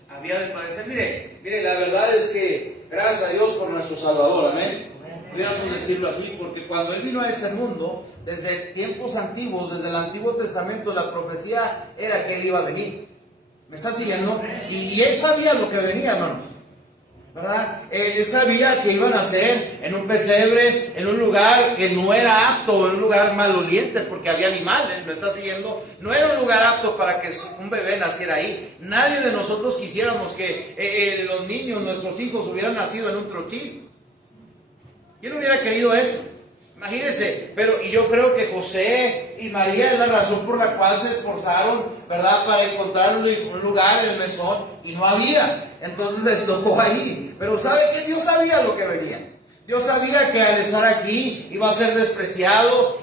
había de padecer. Mire, la verdad es que gracias a Dios por nuestro Salvador, amén. Pudiéramos decirlo así, porque cuando Él vino a este mundo, desde tiempos antiguos, desde el Antiguo Testamento, la profecía era que Él iba a venir. ¿Me está siguiendo? Y Él sabía lo que venía, hermanos, ¿verdad? Él sabía que iban a nacer en un pesebre, en un lugar que no era apto, en un lugar maloliente, porque había animales. ¿Me está siguiendo? No era un lugar apto para que un bebé naciera ahí. Nadie de nosotros quisiéramos que los niños, nuestros hijos, hubieran nacido en un troquín. ¿Quién hubiera querido eso? Imagínense, y yo creo que José y María es la razón por la cual se esforzaron, ¿verdad?, para encontrar un lugar en el mesón, y no había. Entonces les tocó ahí. Pero ¿sabe qué? Dios sabía lo que venía. Dios sabía que al estar aquí iba a ser despreciado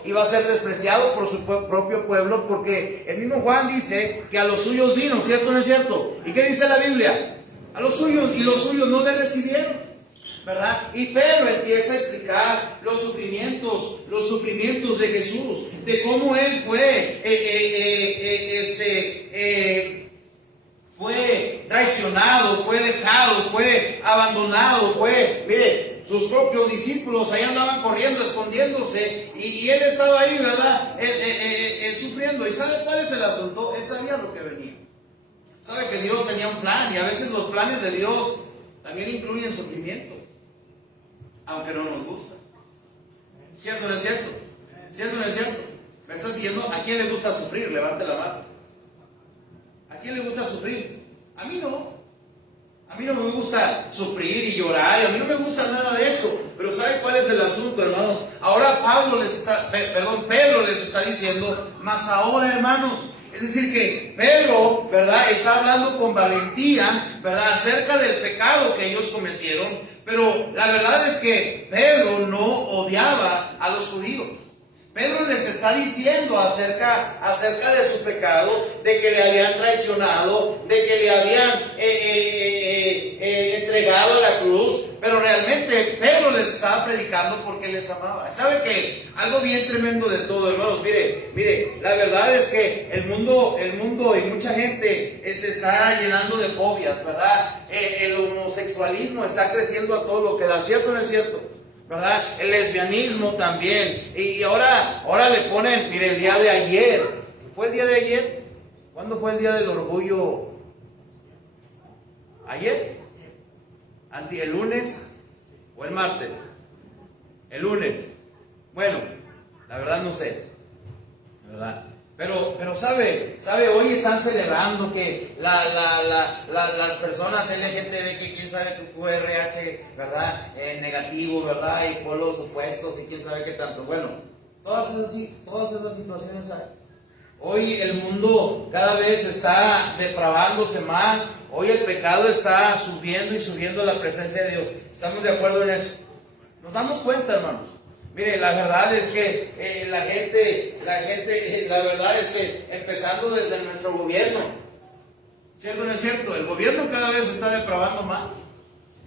por su propio pueblo, porque el mismo Juan dice que a los suyos vino, ¿cierto o no es cierto? ¿Y qué dice la Biblia? A los suyos, y los suyos no le recibieron, ¿verdad? Y Pedro empieza a explicar los sufrimientos de Jesús, de cómo Él fue traicionado, fue dejado, fue abandonado, mire, sus propios discípulos ahí andaban corriendo, escondiéndose, y Él estaba ahí, ¿verdad? Sufriendo. ¿Y sabe cuál es el asunto? Él sabía lo que venía. Sabe que Dios tenía un plan, y a veces los planes de Dios también incluyen sufrimiento, aunque no nos gusta. ¿Cierto o no es cierto? ¿Cierto o no es cierto? ¿Me está siguiendo? ¿A quién le gusta sufrir? Levante la mano. ¿A quién le gusta sufrir? A mí no. A mí no me gusta sufrir y llorar, y a mí no me gusta nada de eso. Pero ¿sabe cuál es el asunto, hermanos? Ahora Pedro les está diciendo: mas ahora, hermanos. Es decir que Pedro, ¿verdad?, está hablando con valentía, ¿verdad?, acerca del pecado que ellos cometieron. Pero la verdad es que Pedro no odiaba a los judíos. Pedro les está diciendo acerca de su pecado, de que le habían traicionado, de que le habían entregado a la cruz. Pero realmente Pedro les estaba predicando porque les amaba. ¿Sabe qué? Algo bien tremendo de todo, hermanos. Mire, la verdad es que el mundo y mucha gente se está llenando de fobias, ¿verdad? El homosexualismo está creciendo a todo lo que da, ¿cierto o no es cierto? ¿Verdad? El lesbianismo también. Y ahora le ponen, mire, el día de ayer. ¿Fue el día de ayer? ¿Cuándo fue el día del orgullo? ¿Ayer? ¿El lunes o el martes? El lunes. Bueno, la verdad no sé, ¿verdad? Pero sabe, hoy están celebrando que las personas LGTB, que quién sabe que QRH, ¿verdad? Negativo, ¿verdad? Y polos opuestos y quién sabe qué tanto. Bueno, todas esas situaciones hay. Hoy el mundo cada vez está depravándose más. Hoy el pecado está subiendo y subiendo la presencia de Dios. ¿Estamos de acuerdo en eso? Nos damos cuenta, hermanos. Mire, la verdad es que la verdad es que empezando desde nuestro gobierno, ¿cierto o no es cierto? El gobierno cada vez está depravando más.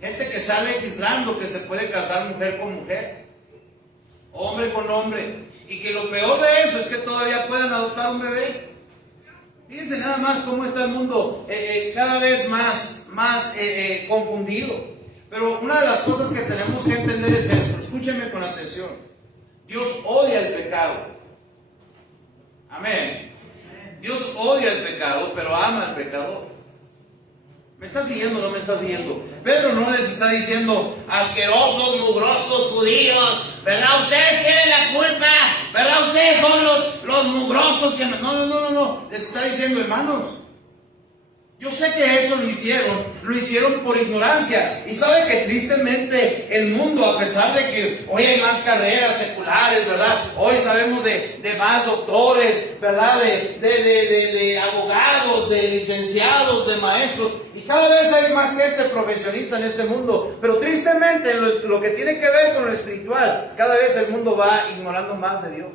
Gente que está legislando que se puede casar mujer con mujer, hombre con hombre, y que lo peor de eso es que todavía pueden adoptar un bebé. Fíjense nada más cómo está el mundo cada vez más confundido. Pero una de las cosas que tenemos que entender es esto. Escúchenme con atención. Dios odia el pecado. Amén. Dios odia el pecado, pero ama al pecador. ¿Me está siguiendo o no me está siguiendo? Pedro no les está diciendo asquerosos, mugrosos judíos, ¿verdad? Ustedes tienen la culpa, ¿verdad? Ustedes son los mugrosos que... No. Les está diciendo, hermanos, yo sé que eso lo hicieron por ignorancia. Y sabe que tristemente el mundo, a pesar de que hoy hay más carreras seculares, ¿verdad? Hoy sabemos de más doctores, ¿verdad? De abogados, de licenciados, de maestros. Y cada vez hay más gente profesionista en este mundo. Pero tristemente lo que tiene que ver con lo espiritual, cada vez el mundo va ignorando más de Dios.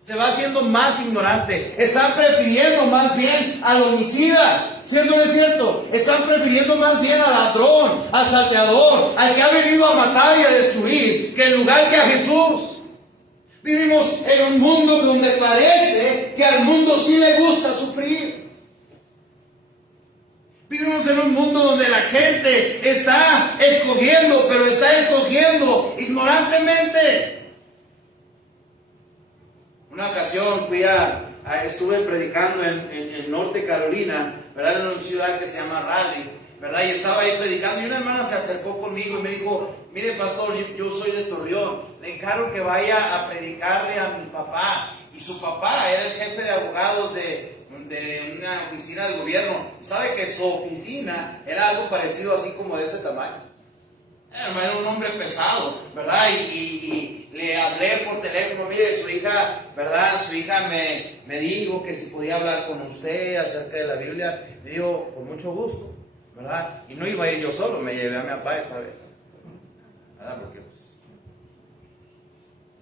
Se va haciendo más ignorante. Están prefiriendo más bien al homicida. ¿Cierto o no es cierto? Están prefiriendo más bien al ladrón, al salteador, al que ha venido a matar y a destruir, que en lugar que a Jesús. Vivimos en un mundo donde parece que al mundo sí le gusta sufrir. Vivimos en un mundo donde la gente está escogiendo, pero está escogiendo ignorantemente. Una ocasión estuve predicando en Norte Carolina, ¿verdad? En una ciudad que se llama Raleigh, ¿verdad? Y estaba ahí predicando y una hermana se acercó conmigo y me dijo, mire pastor, yo soy de Torreón, le encargo que vaya a predicarle a mi papá. Y su papá era el jefe de abogados de una oficina del gobierno. ¿Sabe que su oficina era algo parecido así como de ese tamaño? Era un hombre pesado, ¿verdad? Y le hablé por teléfono, mire, su hija, ¿verdad? Su hija me dijo que si podía hablar con usted acerca de la Biblia. Me dijo, con mucho gusto, ¿verdad? Y no iba a ir yo solo, me llevé a mi papá esa vez, ¿verdad? Porque pues...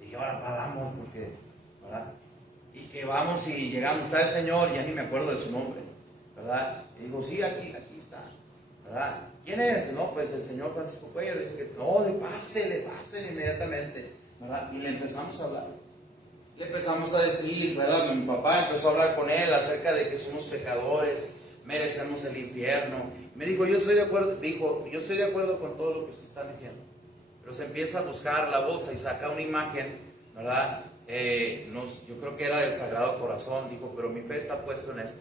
Y ahora vamos, porque, ¿verdad? Y que vamos y llegamos, está el Señor, ya ni me acuerdo de su nombre, ¿verdad? Y digo, sí, aquí está, ¿verdad? ¿Quién es? No, pues el señor Francisco Cuellar. Dice que no, pásele inmediatamente, ¿verdad? Y le empezamos a hablar. Le empezamos a decir, ¿verdad? Mi papá empezó a hablar con él acerca de que somos pecadores, merecemos el infierno. Me dijo, yo estoy de acuerdo con todo lo que usted está diciendo. Pero se empieza a buscar la bolsa y saca una imagen, ¿verdad? Yo creo que era del Sagrado Corazón. Dijo, pero mi fe está puesta en esto.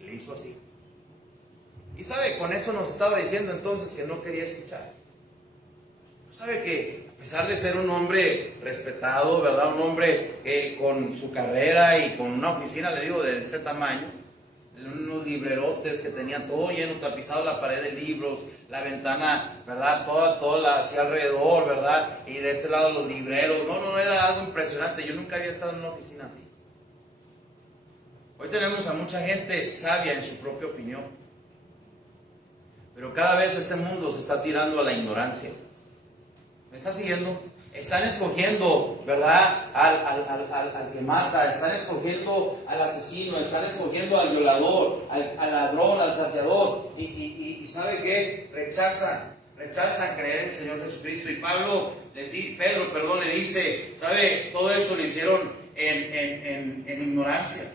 Y le hizo así. Y sabe, con eso nos estaba diciendo entonces que no quería escuchar. Sabe que a pesar de ser un hombre respetado, ¿verdad? Un hombre con su carrera y con una oficina, le digo, de este tamaño, unos librerotes que tenía todo lleno, tapizado la pared de libros, la ventana, ¿verdad? Toda hacia alrededor, ¿verdad? Y de este lado los libreros. No, era algo impresionante. Yo nunca había estado en una oficina así. Hoy tenemos a mucha gente sabia en su propia opinión. Pero cada vez este mundo se está tirando a la ignorancia. ¿Me está siguiendo? Están escogiendo, ¿verdad? Al que mata, están escogiendo al asesino, están escogiendo al violador, al ladrón, al saqueador. Y ¿sabe qué? Rechazan creer en el Señor Jesucristo. Y Pedro le dice, ¿sabe? Todo eso lo hicieron en ignorancia.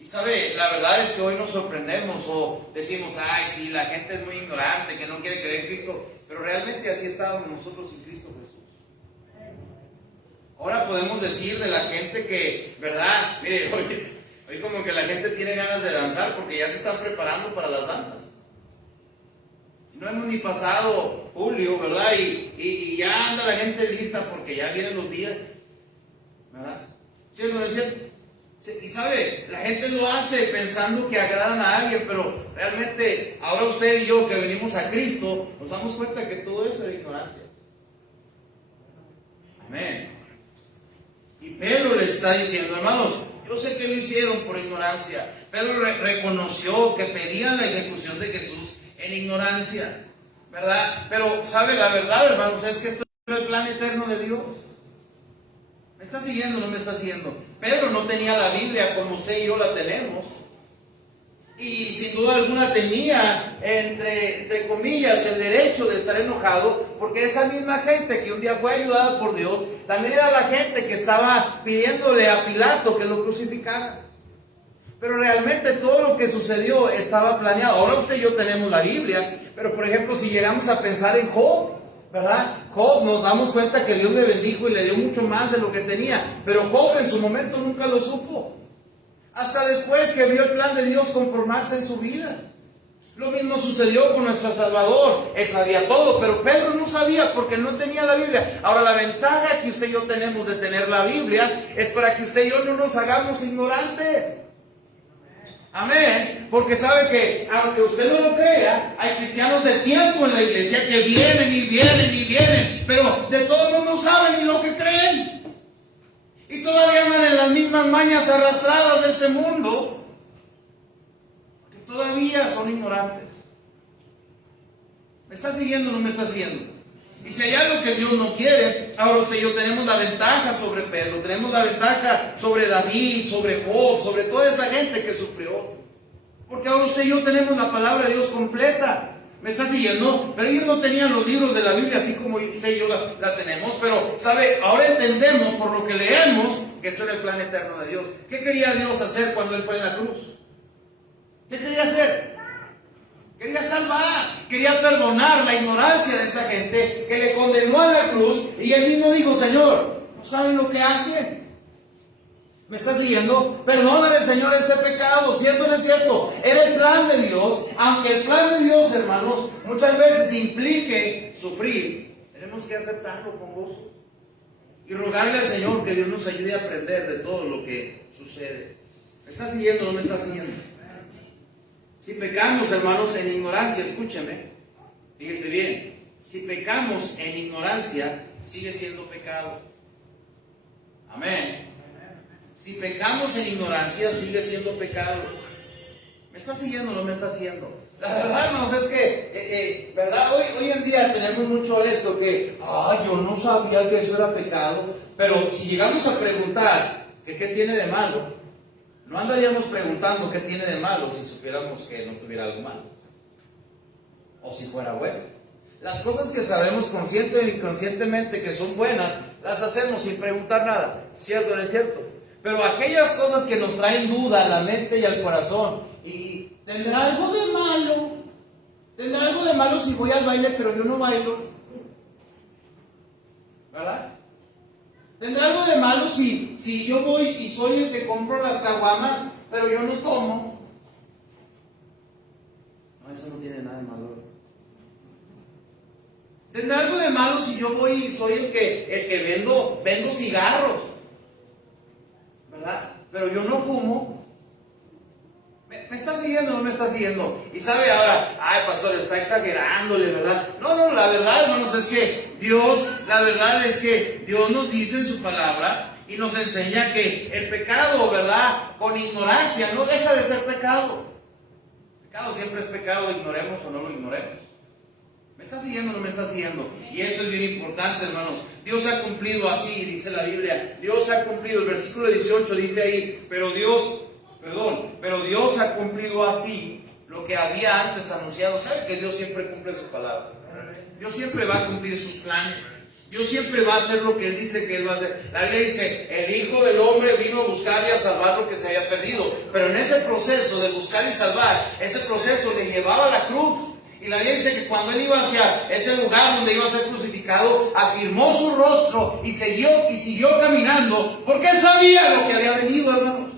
Y sabe, la verdad es que hoy nos sorprendemos o decimos, ay, sí, la gente es muy ignorante, que no quiere creer en Cristo, pero realmente así estábamos nosotros sin Cristo Jesús. Ahora podemos decir de la gente que, ¿verdad? Mire, hoy como que la gente tiene ganas de danzar porque ya se están preparando para las danzas. No hemos ni pasado julio, ¿verdad? Y ya anda la gente lista porque ya vienen los días, ¿verdad? ¿Sí o no es cierto? Sí, y sabe, la gente lo hace pensando que agradan a alguien, pero realmente ahora usted y yo que venimos a Cristo, nos damos cuenta que todo eso era ignorancia. Amén. Y Pedro le está diciendo, hermanos, yo sé que lo hicieron por ignorancia. Pedro reconoció que pedían la ejecución de Jesús en ignorancia, ¿verdad? Pero, ¿sabe? La verdad, hermanos, es que esto es el plan eterno de Dios. ¿Me está siguiendo o no me está siguiendo? Pedro no tenía la Biblia como usted y yo la tenemos. Y sin duda alguna tenía, entre comillas, el derecho de estar enojado, porque esa misma gente que un día fue ayudada por Dios, también era la gente que estaba pidiéndole a Pilato que lo crucificara. Pero realmente todo lo que sucedió estaba planeado. Ahora usted y yo tenemos la Biblia, pero por ejemplo, si llegamos a pensar en Job, ¿verdad? Job, nos damos cuenta que Dios le bendijo y le dio mucho más de lo que tenía, pero Job en su momento nunca lo supo. Hasta después que vio el plan de Dios conformarse en su vida. Lo mismo sucedió con nuestro Salvador. Él sabía todo, pero Pedro no sabía porque no tenía la Biblia. Ahora, la ventaja que usted y yo tenemos de tener la Biblia es para que usted y yo no nos hagamos ignorantes. Amén. Porque sabe que, aunque usted no lo crea, hay cristianos de tiempo en la iglesia que vienen y vienen y vienen, pero de todo no saben ni lo que creen. Y todavía andan en las mismas mañas arrastradas de este mundo, que todavía son ignorantes. ¿Me está siguiendo o no me está siguiendo? Y si hay algo que Dios no quiere, ahora usted y yo tenemos la ventaja sobre Pedro, tenemos la ventaja sobre David, sobre Job, sobre toda esa gente que sufrió. Porque ahora usted y yo tenemos la palabra de Dios completa. ¿Me está siguiendo? Pero ellos no tenían los libros de la Biblia así como usted y yo la tenemos. Pero, ¿sabe? Ahora entendemos por lo que leemos que esto era el plan eterno de Dios. ¿Qué quería Dios hacer cuando Él fue en la cruz? ¿Qué quería hacer? Quería salvar, quería perdonar la ignorancia de esa gente que le condenó a la cruz. Y Él mismo dijo, Señor, ¿no saben lo que hacen? ¿Me está siguiendo? Perdónale, Señor, este pecado. ¿Cierto o no es cierto? Era el plan de Dios. Aunque el plan de Dios, hermanos, muchas veces implique sufrir, tenemos que aceptarlo con gozo y rogarle al Señor que Dios nos ayude a aprender de todo lo que sucede. ¿Me está siguiendo o no me está siguiendo? Si pecamos, hermanos, en ignorancia, escúcheme, fíjese bien, si pecamos en ignorancia, sigue siendo pecado. Amén. Si pecamos en ignorancia, sigue siendo pecado. ¿Me está siguiendo o no me está siguiendo? La verdad, hermanos, es que, ¿verdad? Hoy en día tenemos mucho esto que, yo no sabía que eso era pecado, pero si llegamos a preguntar que qué tiene de malo, no andaríamos preguntando qué tiene de malo si supiéramos que no tuviera algo malo, o si fuera bueno. Las cosas que sabemos consciente e inconscientemente que son buenas, las hacemos sin preguntar nada, ¿cierto o no es cierto? Pero aquellas cosas que nos traen duda a la mente y al corazón, y ¿tendrá algo de malo? ¿Tendrá algo de malo si voy al baile pero yo no bailo? ¿Verdad? ¿Tendrá algo de malo si yo voy y soy el que compro las caguamas pero yo no tomo? No, eso no tiene nada de malo. ¿Tendrá algo de malo si yo voy y soy el que vendo cigarros? ¿Verdad? Pero yo no fumo. ¿Me está siguiendo o no me está siguiendo? Y sabe ahora, pastor, está exagerándole, ¿verdad? No, la verdad, hermanos, es que la verdad es que Dios nos dice en su palabra y nos enseña que el pecado, ¿verdad? Con ignorancia no deja de ser pecado. Pecado siempre es pecado, ignoremos o no lo ignoremos. ¿Me está siguiendo o no me está siguiendo? Y eso es bien importante, hermanos. Dios ha cumplido así, dice la Biblia. Dios ha cumplido, el versículo 18 dice ahí, pero Dios ha cumplido así lo que había antes anunciado. ¿Sabe que Dios siempre cumple su palabra? Dios siempre va a cumplir sus planes. Dios siempre va a hacer lo que Él dice que Él va a hacer. La Biblia dice, el Hijo del Hombre vino a buscar y a salvar lo que se había perdido. Pero en ese proceso de buscar y salvar, ese proceso le llevaba a la cruz. Y la Biblia dice que cuando Él iba hacia ese lugar donde iba a ser crucificado, afirmó su rostro y siguió caminando, porque Él sabía lo que había venido, hermanos.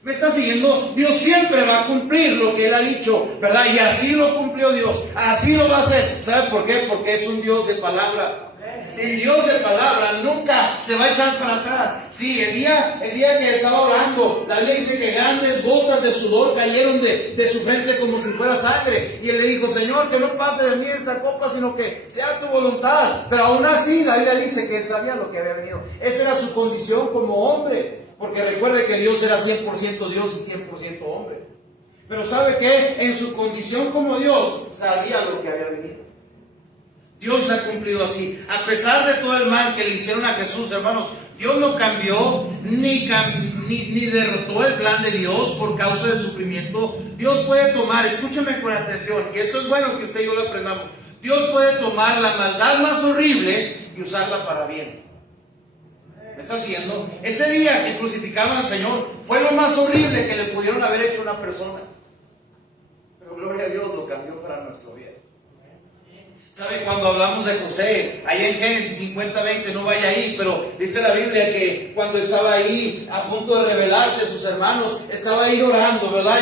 ¿Me está siguiendo? Dios siempre va a cumplir lo que Él ha dicho, ¿verdad? Y así lo cumplió Dios, así lo va a hacer. ¿Sabe por qué? Porque es un Dios de palabra. El Dios de palabra nunca se va a echar para atrás. Sí, el día que estaba orando, la Biblia dice que grandes gotas de sudor cayeron de su frente como si fuera sangre. Y él le dijo, Señor, que no pase de mí esta copa, sino que sea tu voluntad. Pero aún así, la Biblia dice que él sabía lo que había venido. Esa era su condición como hombre. Porque recuerde que Dios era 100% Dios y 100% hombre. Pero ¿sabe qué? En su condición como Dios, sabía lo que había venido. Dios ha cumplido así. A pesar de todo el mal que le hicieron a Jesús, hermanos, Dios no cambió ni derrotó el plan de Dios por causa del sufrimiento. Dios puede tomar, escúchame con atención, y esto es bueno que usted y yo lo aprendamos. Dios puede tomar la maldad más horrible y usarla para bien. ¿Me está siguiendo? Ese día que crucificaron al Señor fue lo más horrible que le pudieron haber hecho a una persona. Pero gloria a Dios, lo cambió para nuestro bien. ¿Sabe? Cuando hablamos de José, ahí en Génesis 50:20, no vaya ahí, pero dice la Biblia que cuando estaba ahí a punto de revelarse a sus hermanos, estaba ahí orando, ¿verdad?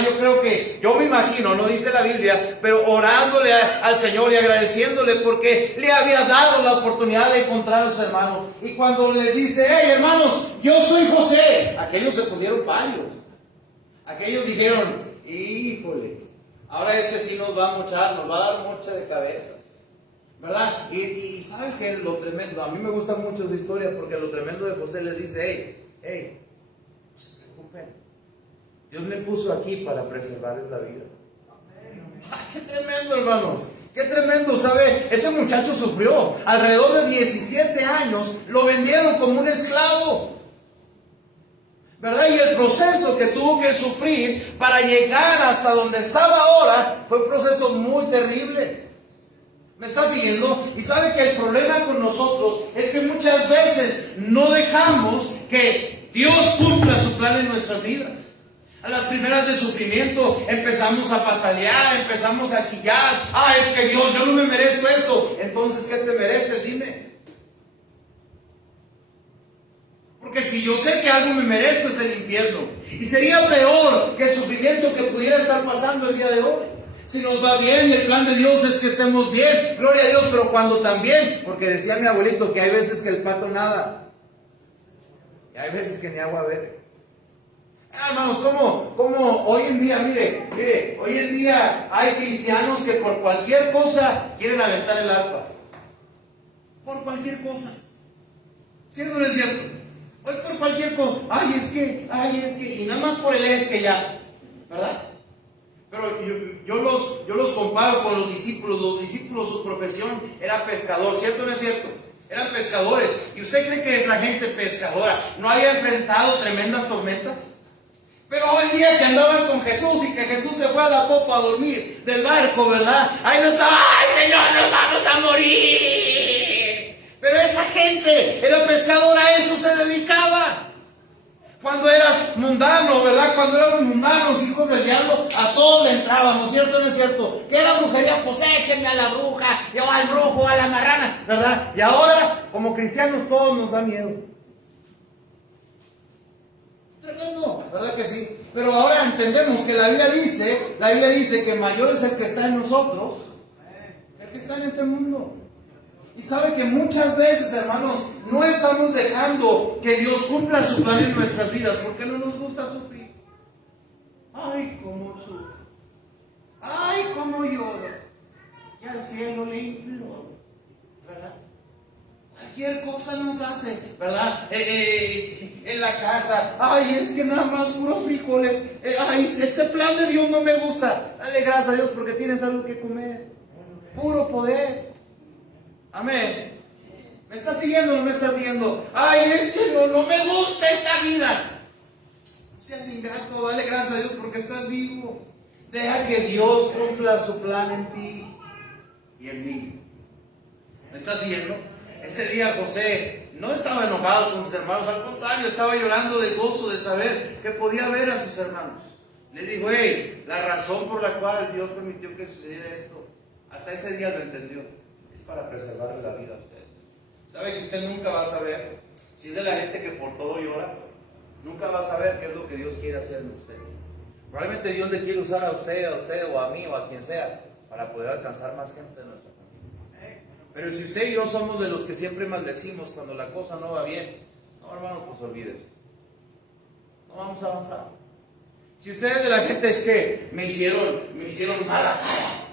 Yo me imagino, no dice la Biblia, pero orándole al Señor y agradeciéndole porque le había dado la oportunidad de encontrar a sus hermanos. Y cuando les dice, hey hermanos, yo soy José, aquellos se pusieron pálidos. Aquellos dijeron, híjole, ahora este sí nos va a mochar, nos va a dar mocha de cabeza. ¿Verdad? Y ¿saben qué? Lo tremendo, a mí me gusta mucho esa historia porque lo tremendo de José les dice, hey, no se preocupen, Dios me puso aquí para preservarles la vida. ¡Qué tremendo, hermanos! ¡Qué tremendo! ¿Sabe? Ese muchacho sufrió alrededor de 17 años, lo vendieron como un esclavo, ¿verdad? Y el proceso que tuvo que sufrir para llegar hasta donde estaba ahora fue un proceso muy terrible. ¿Me está siguiendo? Y sabe que el problema con nosotros es que muchas veces no dejamos que Dios cumpla su plan en nuestras vidas. A las primeras de sufrimiento empezamos a patalear, empezamos a chillar. Es que Dios, yo no me merezco esto. Entonces, ¿qué te mereces? Dime. Porque si yo sé que algo me merezco es el infierno. Y sería peor que el sufrimiento que pudiera estar pasando el día de hoy. Si nos va bien, el plan de Dios es que estemos bien, gloria a Dios, pero cuando también, porque decía mi abuelito que hay veces que el pato nada, y hay veces que ni agua bebe. Hermanos, ¿cómo hoy en día, mire, hoy en día hay cristianos que por cualquier cosa quieren aventar el arpa? Por cualquier cosa. ¿Cierto o no es cierto? Hoy por cualquier cosa, es que, y nada más por el es que ya, ¿verdad? Pero yo los comparo con los discípulos su profesión era pescador, ¿cierto o no es cierto? Eran pescadores. ¿Y usted cree que esa gente pescadora no había enfrentado tremendas tormentas? Pero hoy día que andaban con Jesús y que Jesús se fue a la popa a dormir del barco, ¿verdad? Ahí no estaba, ¡ay Señor, nos vamos a morir! Pero esa gente era pescadora, a eso se dedicaba. Cuando eras mundano, ¿verdad? Cuando éramos mundanos, hijos del diablo, a todos le entrábamos, ¿cierto o no es cierto? ¿Qué era brujería? Pues échenme a la bruja, yo al brujo, a la marrana, ¿verdad? Y ahora, como cristianos, todos nos da miedo. Tremendo, ¿verdad que sí? Pero ahora entendemos que la Biblia dice que mayor es el que está en nosotros, el que está en este mundo. Y sabe que muchas veces, hermanos, no estamos dejando que Dios cumpla su plan en nuestras vidas porque no nos gusta sufrir. Ay, cómo sufro. Ay, cómo lloro. Y al cielo le imploro, ¿verdad? Cualquier cosa nos hace, ¿verdad? En la casa, es que nada más puros frijoles. Este plan de Dios no me gusta. Dale gracias a Dios porque tienes algo que comer. Puro poder. Amén. ¿Me está siguiendo o no me está siguiendo? Es que no me gusta esta vida. No seas ingrato, dale gracias a Dios porque estás vivo. Deja que Dios cumpla su plan en ti y en mí. ¿Me está siguiendo? Ese día José no estaba enojado con sus hermanos, al contrario, estaba llorando de gozo de saber que podía ver a sus hermanos. Le dijo, la razón por la cual Dios permitió que sucediera esto, hasta ese día lo entendió. Para preservarle la vida a ustedes. ¿Sabe que usted nunca va a saber? Si es de la gente que por todo llora, nunca va a saber qué es lo que Dios quiere hacer en usted. Probablemente Dios le quiere usar a usted o a mí o a quien sea para poder alcanzar más gente de nuestra familia. Pero si usted y yo somos de los que siempre maldecimos cuando la cosa no va bien, no, hermanos, pues olvídese. No vamos a avanzar. Si usted es de la gente es que me hicieron mala cara,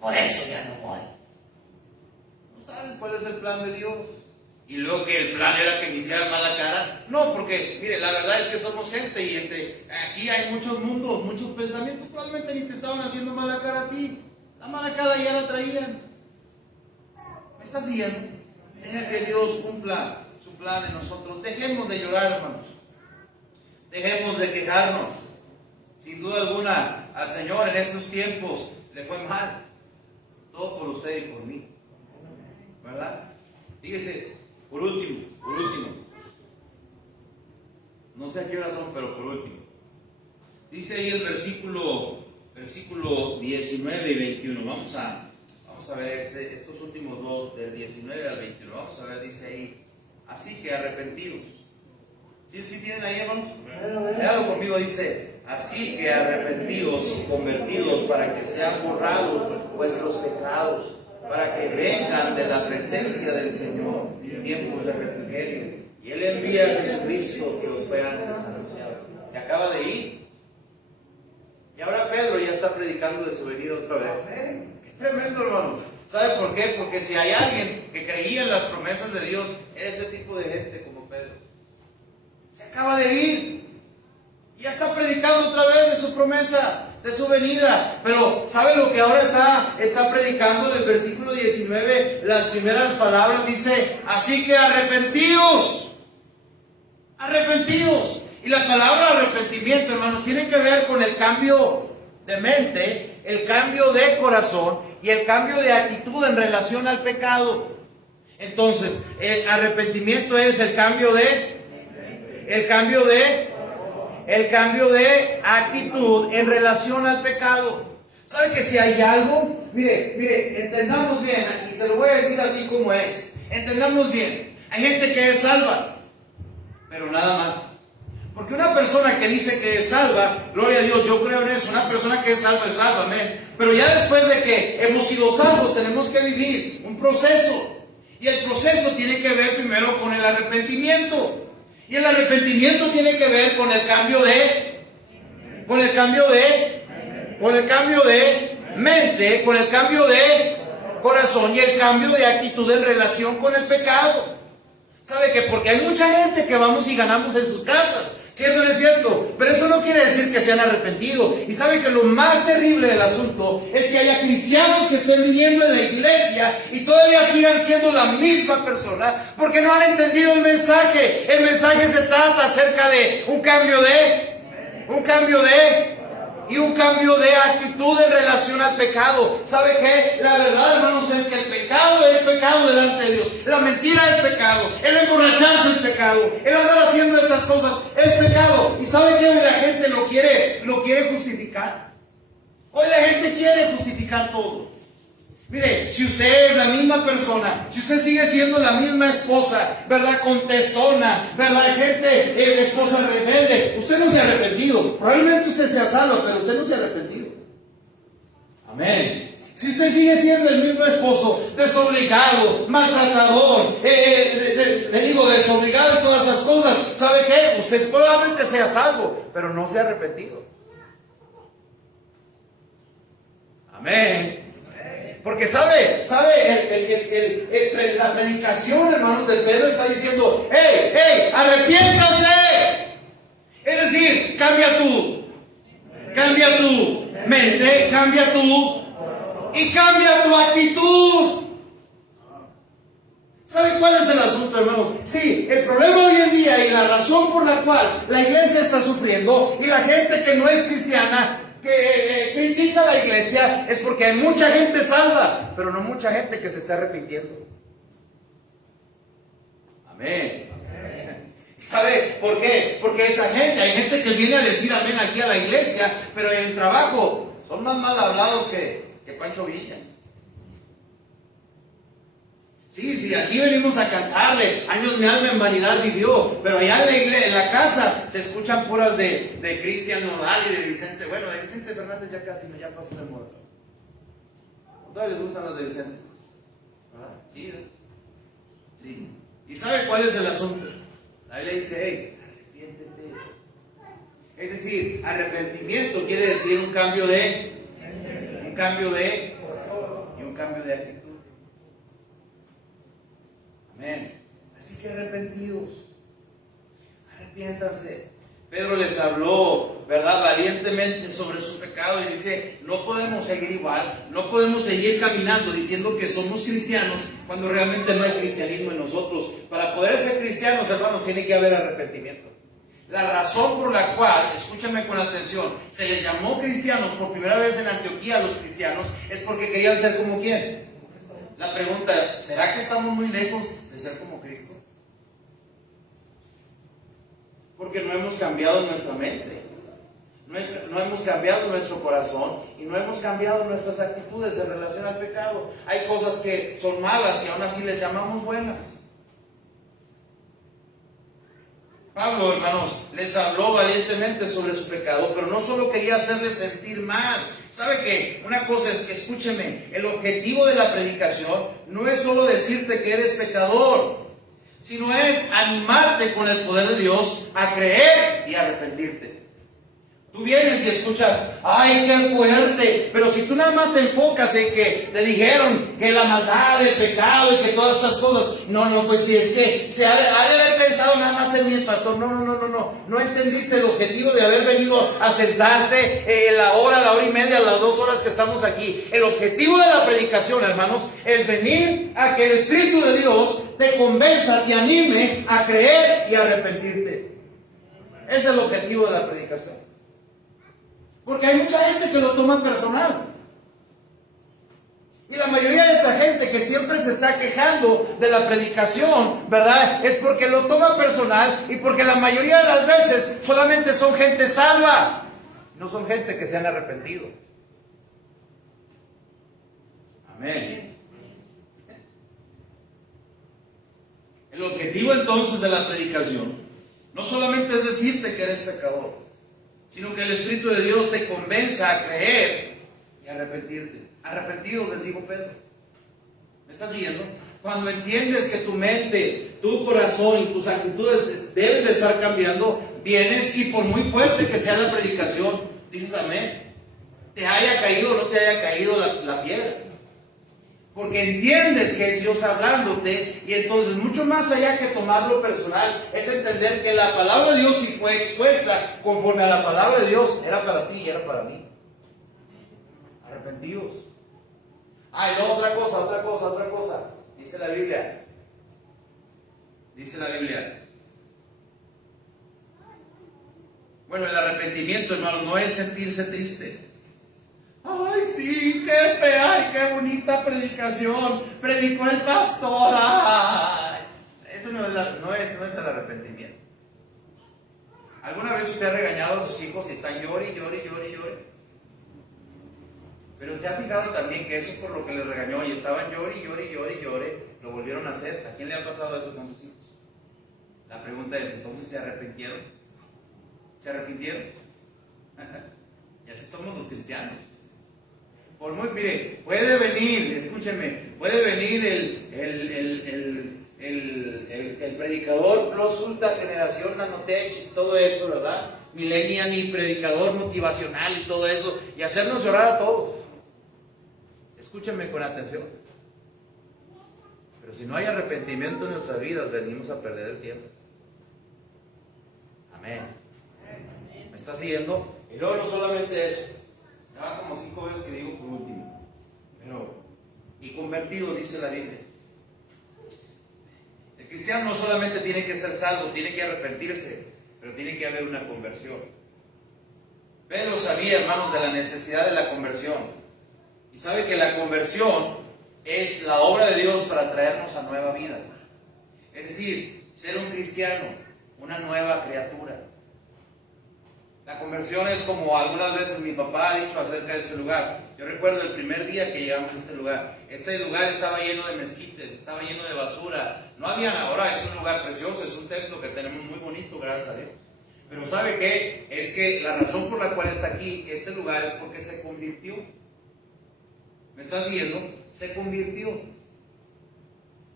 por eso ya no voy. ¿No sabes cuál es el plan de Dios? Y luego que el plan era que me hicieran mala cara. No, porque, mire, la verdad es que somos gente y aquí hay muchos mundos, muchos pensamientos. Probablemente ni te estaban haciendo mala cara a ti. La mala cara ya la traían. ¿Me está siguiendo? Deja que Dios cumpla su plan en nosotros. Dejemos de llorar, hermanos. Dejemos de quejarnos. Sin duda alguna, al Señor en esos tiempos le fue mal. Todo por usted y por mí. ¿Verdad? Fíjese, por último. No sé a qué hora son, pero por último. Dice ahí el versículo 19 y 21. Vamos a ver estos últimos dos, del 19 al 21. Vamos a ver, dice ahí. Así que arrepentidos. ¿Sí tienen ahí, hermanos? Léalo conmigo, dice. Así que arrepentidos y convertidos para que sean borrados vuestros pecados, para que vengan de la presencia del Señor tiempos de refrigerio. Y Él envía a Jesucristo que os fue antes anunciado. Se acaba de ir. Y ahora Pedro ya está predicando de su venida otra vez. ¡Qué tremendo, hermano! ¿Sabe por qué? Porque si hay alguien que creía en las promesas de Dios, era este tipo de gente como Pedro. Se acaba de ir. Ya está predicando otra vez de su promesa, de su venida. Pero ¿sabe lo que ahora está predicando en el versículo 19? Las primeras palabras dice, así que arrepentidos. Arrepentidos. Y la palabra arrepentimiento, hermanos, tiene que ver con el cambio de mente, el cambio de corazón y el cambio de actitud en relación al pecado. Entonces, el arrepentimiento es el cambio de actitud en relación al pecado. ¿Sabe que si hay algo? Mire, entendamos bien, y se lo voy a decir así como es. Entendamos bien. Hay gente que es salva, pero nada más. Porque una persona que dice que es salva, gloria a Dios, yo creo en eso. Una persona que es salva, amén. Pero ya después de que hemos sido salvos, tenemos que vivir un proceso. Y el proceso tiene que ver primero con el arrepentimiento. Y el arrepentimiento tiene que ver con el cambio de mente, con el cambio de corazón y el cambio de actitud en relación con el pecado. ¿Sabe qué? Porque hay mucha gente que vamos y ganamos en sus casas. ¿Cierto o no es cierto? Pero eso no quiere decir que se han arrepentido. Y sabe que lo más terrible del asunto es que haya cristianos que estén viviendo en la iglesia y todavía sigan siendo la misma persona porque no han entendido el mensaje. El mensaje se trata acerca de un cambio de actitud en relación al pecado. ¿Sabe qué? La verdad, hermanos, es que el pecado es pecado delante de Dios. La mentira es pecado. El emborracharse es pecado. El andar haciendo estas cosas es pecado. ¿Y sabe qué? La gente lo quiere justificar. Hoy la gente quiere justificar todo. Mire, si usted es la misma persona, si usted sigue siendo la misma esposa, ¿verdad? Contestona, ¿verdad? Gente, esposa rebelde, usted no se ha arrepentido. Probablemente usted sea salvo, pero usted no se ha arrepentido. Amén. Si usted sigue siendo el mismo esposo, desobligado, maltratador, desobligado y todas esas cosas, ¿sabe qué? Usted probablemente sea salvo, pero no se ha arrepentido. Amén. Porque sabe, la predicación, hermanos, de Pedro está diciendo, ¡hey, arrepiéntase! Es decir, cambia tu mente, cambia y cambia tu actitud. ¿Sabe cuál es el asunto, hermanos? Sí, el problema hoy en día y la razón por la cual la iglesia está sufriendo y la gente que no es cristiana que critica a la iglesia es porque hay mucha gente salva, pero no mucha gente que se está arrepintiendo. Amén. ¿Sabe por qué? Porque hay gente que viene a decir amén aquí a la iglesia, pero en el trabajo son más mal hablados que Pancho Villa. Sí, aquí venimos a cantarle, años mi alma en vanidad vivió, pero allá en la casa se escuchan puras de Cristian Nodal y de Vicente. Bueno, de Vicente Fernández ya casi ya pasó de moda. ¿Todavía les gustan las de Vicente? ¿verdad? Sí, ¿eh? Sí. ¿Y sabe cuál es el asunto? La Biblia dice, hey, arrepiéntete. Es decir, arrepentimiento quiere decir un cambio de y un cambio de actitud. Amén. Así que arrepentidos, arrepiéntanse. Pedro les habló, ¿verdad?, valientemente sobre su pecado y dice, no podemos seguir igual, no podemos seguir caminando diciendo que somos cristianos cuando realmente no hay cristianismo en nosotros. Para poder ser cristianos, hermanos, tiene que haber arrepentimiento. La razón por la cual, escúchame con atención, se les llamó cristianos por primera vez en Antioquía a los cristianos es porque querían ser como ¿quién? La pregunta, ¿será que estamos muy lejos de ser como Cristo? Porque no hemos cambiado nuestra mente, no hemos cambiado nuestro corazón y no hemos cambiado nuestras actitudes en relación al pecado. Hay cosas que son malas y aún así les llamamos buenas. Pablo, hermanos, les habló valientemente sobre su pecado, pero no solo quería hacerles sentir mal. ¿Sabe qué? Una cosa es que, escúcheme, el objetivo de la predicación no es solo decirte que eres pecador, sino es animarte con el poder de Dios a creer y arrepentirte. Tú vienes y escuchas, ¡ay, qué fuerte! Pero si tú nada más te enfocas en que te dijeron que la maldad, el pecado y que todas estas cosas, pues si es que se ha de haber pensado nada más en mi pastor. No entendiste el objetivo de haber venido a sentarte la hora y media, las 2 horas que estamos aquí. El objetivo de la predicación, hermanos, es venir a que el Espíritu de Dios te convenza, te anime a creer y a arrepentirte. Ese es el objetivo de la predicación. Porque hay mucha gente que lo toma personal. Y la mayoría de esa gente que siempre se está quejando de la predicación, ¿verdad?, es porque lo toma personal y porque la mayoría de las veces solamente son gente salva. No son gente que se han arrepentido. Amén. El objetivo entonces de la predicación no solamente es decirte que eres pecador, sino que el Espíritu de Dios te convenza a creer y a arrepentirte. Arrepentidos, les dijo Pedro. ¿Me estás siguiendo? Cuando entiendes que tu mente, tu corazón y tus actitudes deben de estar cambiando, vienes y por muy fuerte que sea la predicación, dices amén. Te haya caído o no te haya caído la piedra. Porque entiendes que es Dios hablándote, y entonces mucho más allá que tomarlo personal, es entender que la palabra de Dios, si fue expuesta conforme a la palabra de Dios, era para ti y era para mí. Arrepentidos. No, otra cosa. Dice la Biblia. Bueno, el arrepentimiento, hermano, no es sentirse triste. Ay, sí, qué bonita predicación, predicó el pastor. Ay. Eso no es el arrepentimiento. ¿Alguna vez usted ha regañado a sus hijos y están llore? Pero te ha fijado también que eso por lo que les regañó y estaban llore, lo volvieron a hacer. ¿A quién le ha pasado eso con sus hijos? La pregunta es, ¿entonces se arrepintieron? Y así somos los cristianos. Mire, puede venir, escúchenme, el predicador plus ultra generación nanotech y todo eso, ¿verdad? Millennial y predicador motivacional y todo eso, y hacernos llorar a todos. Escúchenme con atención. Pero si no hay arrepentimiento en nuestras vidas, venimos a perder el tiempo. Amén. ¿Me está siguiendo? Y luego no solamente eso. Ya van como 5 veces que digo por último. Y convertidos, dice la Biblia. El cristiano no solamente tiene que ser salvo, tiene que arrepentirse, pero tiene que haber una conversión. Pedro sabía, hermanos, de la necesidad de la conversión. Y sabe que la conversión es la obra de Dios para traernos a nueva vida. Es decir, ser un cristiano, una nueva criatura. La conversión es como algunas veces mi papá ha dicho acerca de este lugar. Yo recuerdo el primer día que llegamos a este lugar. Este lugar estaba lleno de mezquites, estaba lleno de basura. No había, ahora es un lugar precioso, es un templo que tenemos muy bonito, gracias a Dios. Pero ¿sabe qué? Es que la razón por la cual está aquí, este lugar, es porque se convirtió. ¿Me está siguiendo? Se convirtió.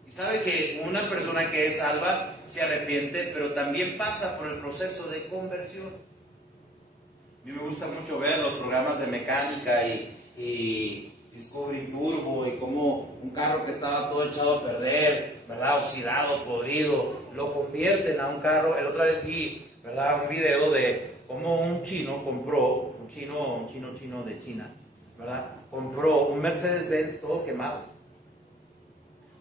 Y sabe que una persona que es salva se arrepiente, pero también pasa por el proceso de conversión. A mí me gusta mucho ver los programas de mecánica y Discovery Turbo, y cómo un carro que estaba todo echado a perder, ¿verdad? Oxidado, podrido, lo convierten a un carro. El otra vez vi, ¿verdad? Un video de cómo un chino compró, un chino de China, ¿verdad? Compró un Mercedes-Benz todo quemado.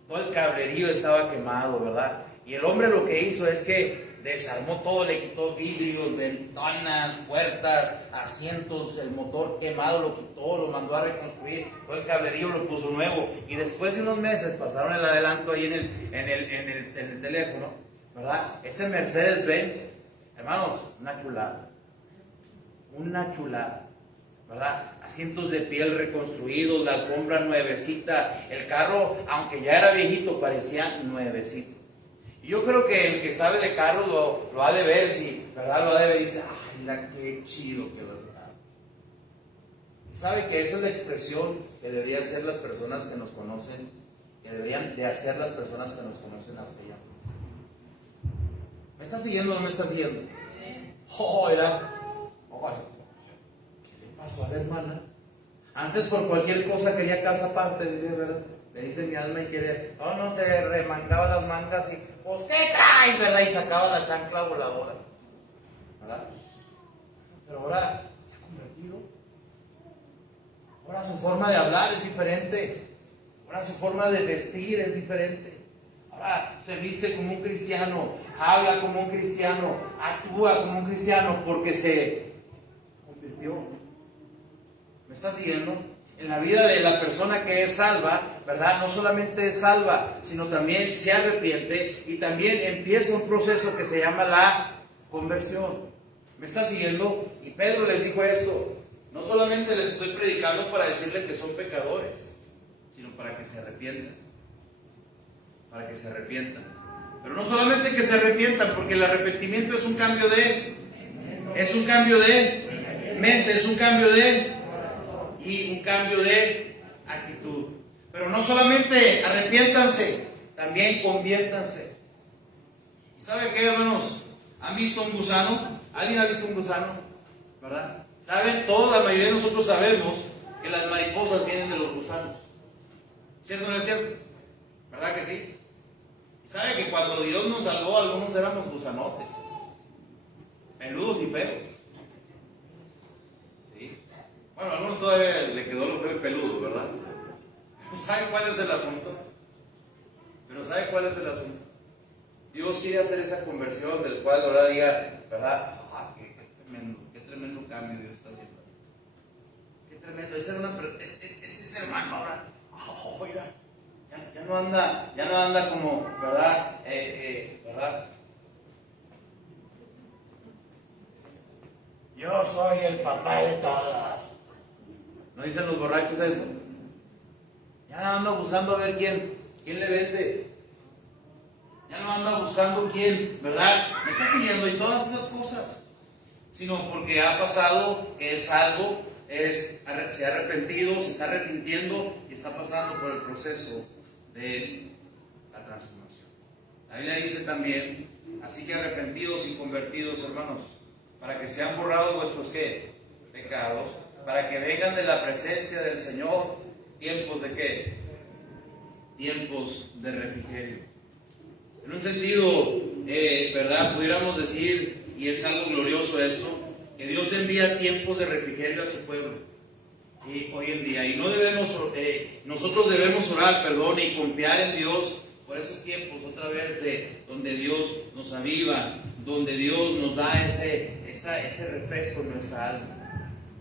Todo el cablerío estaba quemado, ¿verdad? Y el hombre lo que hizo es que desarmó todo, le quitó vidrios, ventanas, puertas, asientos, el motor quemado lo quitó, lo mandó a reconstruir, todo el cablerío lo puso nuevo. Y después de unos meses pasaron el adelanto ahí en el teléfono, ¿verdad? Ese Mercedes-Benz, hermanos, una chulada, ¿verdad? Asientos de piel reconstruidos, la alfombra nuevecita, el carro, aunque ya era viejito, parecía nuevecito. Y yo creo que el que sabe de carros lo ha de ver, sí, ¿verdad? Lo ha de ver y dice, ay, mira qué chido que va ese carro. Y sabe que esa es la expresión que deberían hacer las personas que nos conocen, que deberían de hacer las personas que nos conocen a usted y a mí. ¿Me está siguiendo o no me está siguiendo? Oh, era, ¿qué le pasó a la hermana? Antes por cualquier cosa quería casa aparte, dice, ¿verdad? Le dice mi alma y quiere, no se remangaba las mangas y, pues, ¿qué traes, verdad? Y sacaba la chancla voladora, ¿verdad? Pero ahora se ha convertido. Ahora su forma de hablar es diferente. Ahora su forma de vestir es diferente. Ahora se viste como un cristiano, habla como un cristiano, actúa como un cristiano porque se convirtió. ¿Me está siguiendo? En la vida de la persona que es salva, ¿verdad? No solamente es salva, sino también se arrepiente y también empieza un proceso que se llama la conversión. ¿Me está siguiendo? Y Pedro les dijo eso. No solamente les estoy predicando para decirles que son pecadores, sino para que se arrepientan. Para que se arrepientan. Pero no solamente que se arrepientan, porque el arrepentimiento es un cambio de mente, es un cambio de actitud. Pero no solamente arrepiéntanse, también conviértanse. ¿Y sabe qué, hermanos? ¿Han visto un gusano? ¿Alguien ha visto un gusano? ¿Verdad? ¿Saben? Toda la mayoría de nosotros sabemos que las mariposas vienen de los gusanos. ¿Cierto o no es cierto? ¿Verdad que sí? ¿Y sabe que cuando Dios nos salvó, algunos éramos gusanotes? Peludos y feos. ¿Sí? Bueno, a algunos todavía le quedó lo feo y peludo, ¿verdad? ¿Sabe cuál es el asunto? Dios quiere hacer esa conversión del cual ahora diga, ¿verdad? Qué tremendo cambio Dios está haciendo. Qué tremendo. Ese hermano ahora, oiga, ya no anda como, ¿verdad? ¿Verdad? Yo soy el papá de todas. ¿No dicen los borrachos eso? Ya no anda buscando a ver quién le vende. Ya no anda buscando quién, ¿verdad? Me está siguiendo y todas esas cosas. Sino porque ha pasado que es algo, se ha arrepentido, se está arrepintiendo y está pasando por el proceso de la transformación. La Biblia dice también, así que arrepentidos y convertidos, hermanos, para que sean borrados vuestros ¿qué? Pecados, para que vengan de la presencia del Señor tiempos de ¿qué? Tiempos de refrigerio. En un sentido, ¿verdad? Pudiéramos decir, y es algo glorioso esto, que Dios envía tiempos de refrigerio a su pueblo. Y hoy en día, y nosotros debemos orar, y confiar en Dios por esos tiempos, otra vez, de donde Dios nos aviva, donde Dios nos da ese refresco en nuestra alma.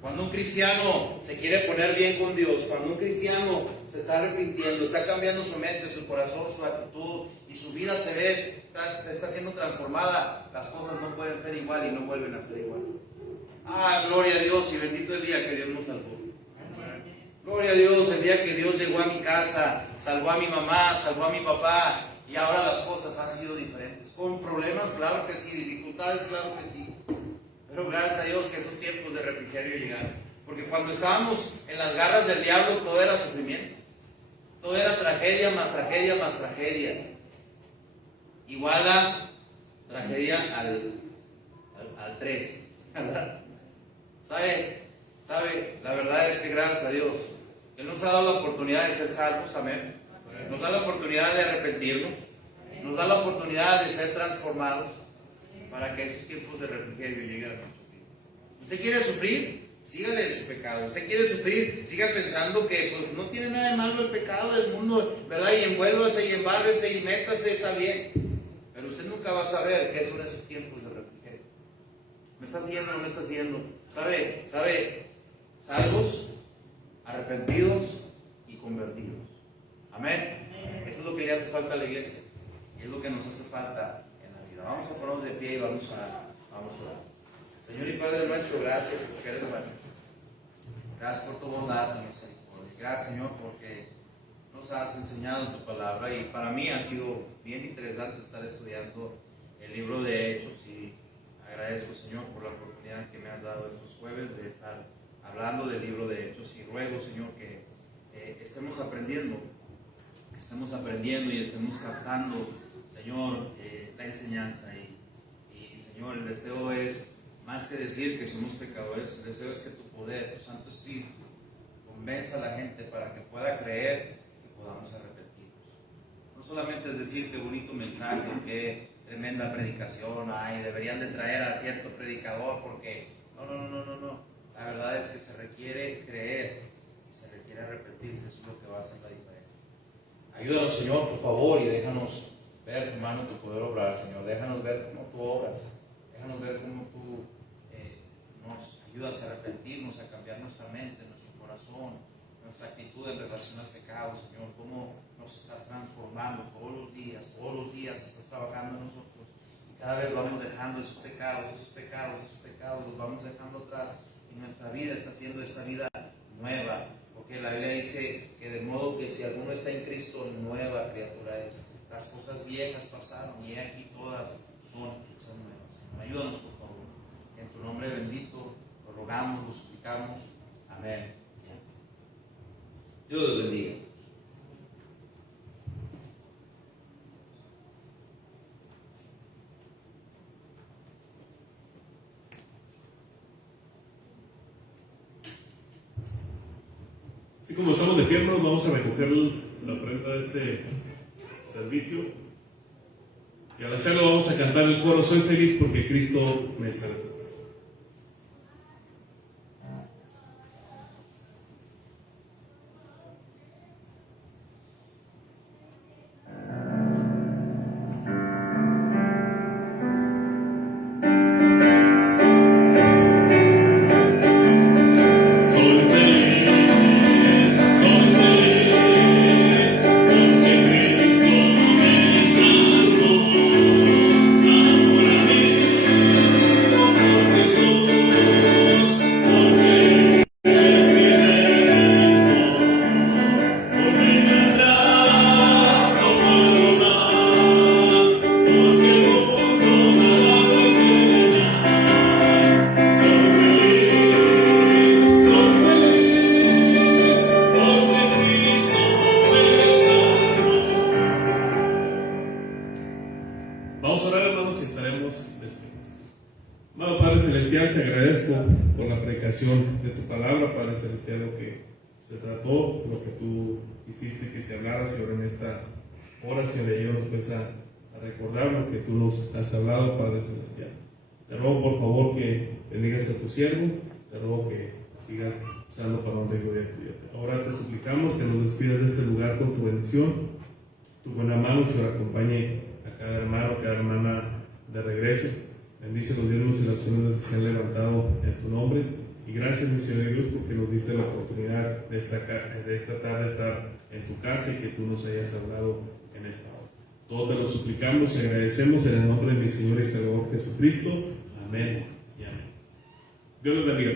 Cuando un cristiano se quiere poner bien con Dios, cuando un cristiano se está arrepintiendo, está cambiando su mente, su corazón, su actitud y su vida está siendo transformada, las cosas no pueden ser igual y no vuelven a ser igual. Gloria a Dios y bendito el día que Dios nos salvó. Gloria a Dios, el día que Dios llegó a mi casa, salvó a mi mamá, salvó a mi papá y ahora las cosas han sido diferentes. Con problemas, claro que sí, dificultades, claro que sí. Pero gracias a Dios que esos tiempos de refrigerio llegaron. Porque cuando estábamos en las garras del diablo, todo era sufrimiento. Todo era tragedia más tragedia más tragedia. Igual a tragedia al 3. ¿Sabe? La verdad es que gracias a Dios, Él nos ha dado la oportunidad de ser salvos, amén. Nos da la oportunidad de arrepentirnos, nos da la oportunidad de ser transformados para que esos tiempos de refrigerio lleguen a nuestros días. ¿Usted quiere sufrir? Sígale en su pecado. ¿Usted quiere sufrir? Siga pensando que pues, no tiene nada de malo el pecado del mundo, ¿verdad? Y envuélvase y embárrese y métase, está bien. Pero usted nunca va a saber qué son esos tiempos de refrigerio. ¿Me está haciendo o no me está haciendo? ¿Sabe? Salvos, arrepentidos y convertidos. Amén. Eso es lo que le hace falta a la iglesia. Y es lo que nos hace falta en la vida. Vamos a ponernos de pie y vamos a orar. Señor y Padre nuestro, gracias porque eres bueno. Gracias por tu bondad y misericordia. Gracias, Señor, porque nos has enseñado tu palabra. Y para mí ha sido bien interesante estar estudiando el libro de Hechos. Y agradezco, Señor, por la oportunidad que me has dado estos jueves de estar hablando del libro de Hechos. Y ruego, Señor, que estemos aprendiendo y estemos captando, Señor, la enseñanza. Y Señor, el deseo es más que decir que somos pecadores, el deseo es que tu poder, tu Santo Espíritu, convenza a la gente para que pueda creer y podamos arrepentirnos. No solamente es decir qué bonito mensaje, qué tremenda predicación hay, deberían de traer a cierto predicador porque no. La verdad es que se requiere creer y se requiere arrepentirse, eso es lo que va a hacer la diferencia. Ayúdanos, Señor, por favor, y déjanos ver tu mano, tu poder obrar, Señor. Déjanos ver cómo tú obras. Déjanos ver cómo tú nos ayudas a arrepentirnos, a cambiar nuestra mente, nuestro corazón, nuestra actitud en relación al pecado, Señor. Cómo nos estás transformando todos los días estás trabajando en nosotros. Y cada vez vamos dejando esos pecados, los vamos dejando atrás. Y nuestra vida está siendo esa vida nueva. Porque la Biblia dice que de modo que si alguno está en Cristo, nueva criatura es. Las cosas viejas pasaron y aquí todas son nuevas. Ayúdanos, por favor. En tu nombre bendito lo rogamos, lo suplicamos. Amén. Dios los bendiga. Así como estamos de pie, hermanos, vamos a recoger la ofrenda de este servicio. Y al hacerlo vamos a cantar el coro: soy feliz porque Cristo me salvó. Vamos a orar, hermanos, y estaremos despedidos. Amado Padre Celestial, te agradezco por la predicación de tu palabra, Padre Celestial, lo que se trató, lo que tú hiciste que se hablara, Señor, en esta hora, Señor, y ayúdanos pues a recordar lo que tú nos has hablado, Padre Celestial. Te ruego, por favor, que bendigas a tu siervo, te ruego que sigas usando para honra y gloria tuya. Ahora te suplicamos que nos despidas de este lugar con tu bendición, tu buena mano, Señor, acompañe a cada hermano, cada hermana de regreso. Bendice los diezmos y las ofrendas que se han levantado en tu nombre. Y gracias, mi Señor Dios, porque nos diste la oportunidad de esta tarde estar en tu casa y que tú nos hayas hablado en esta hora. Todo te lo suplicamos y agradecemos en el nombre de mi Señor y Salvador Jesucristo. Amén y amén. Dios los bendiga.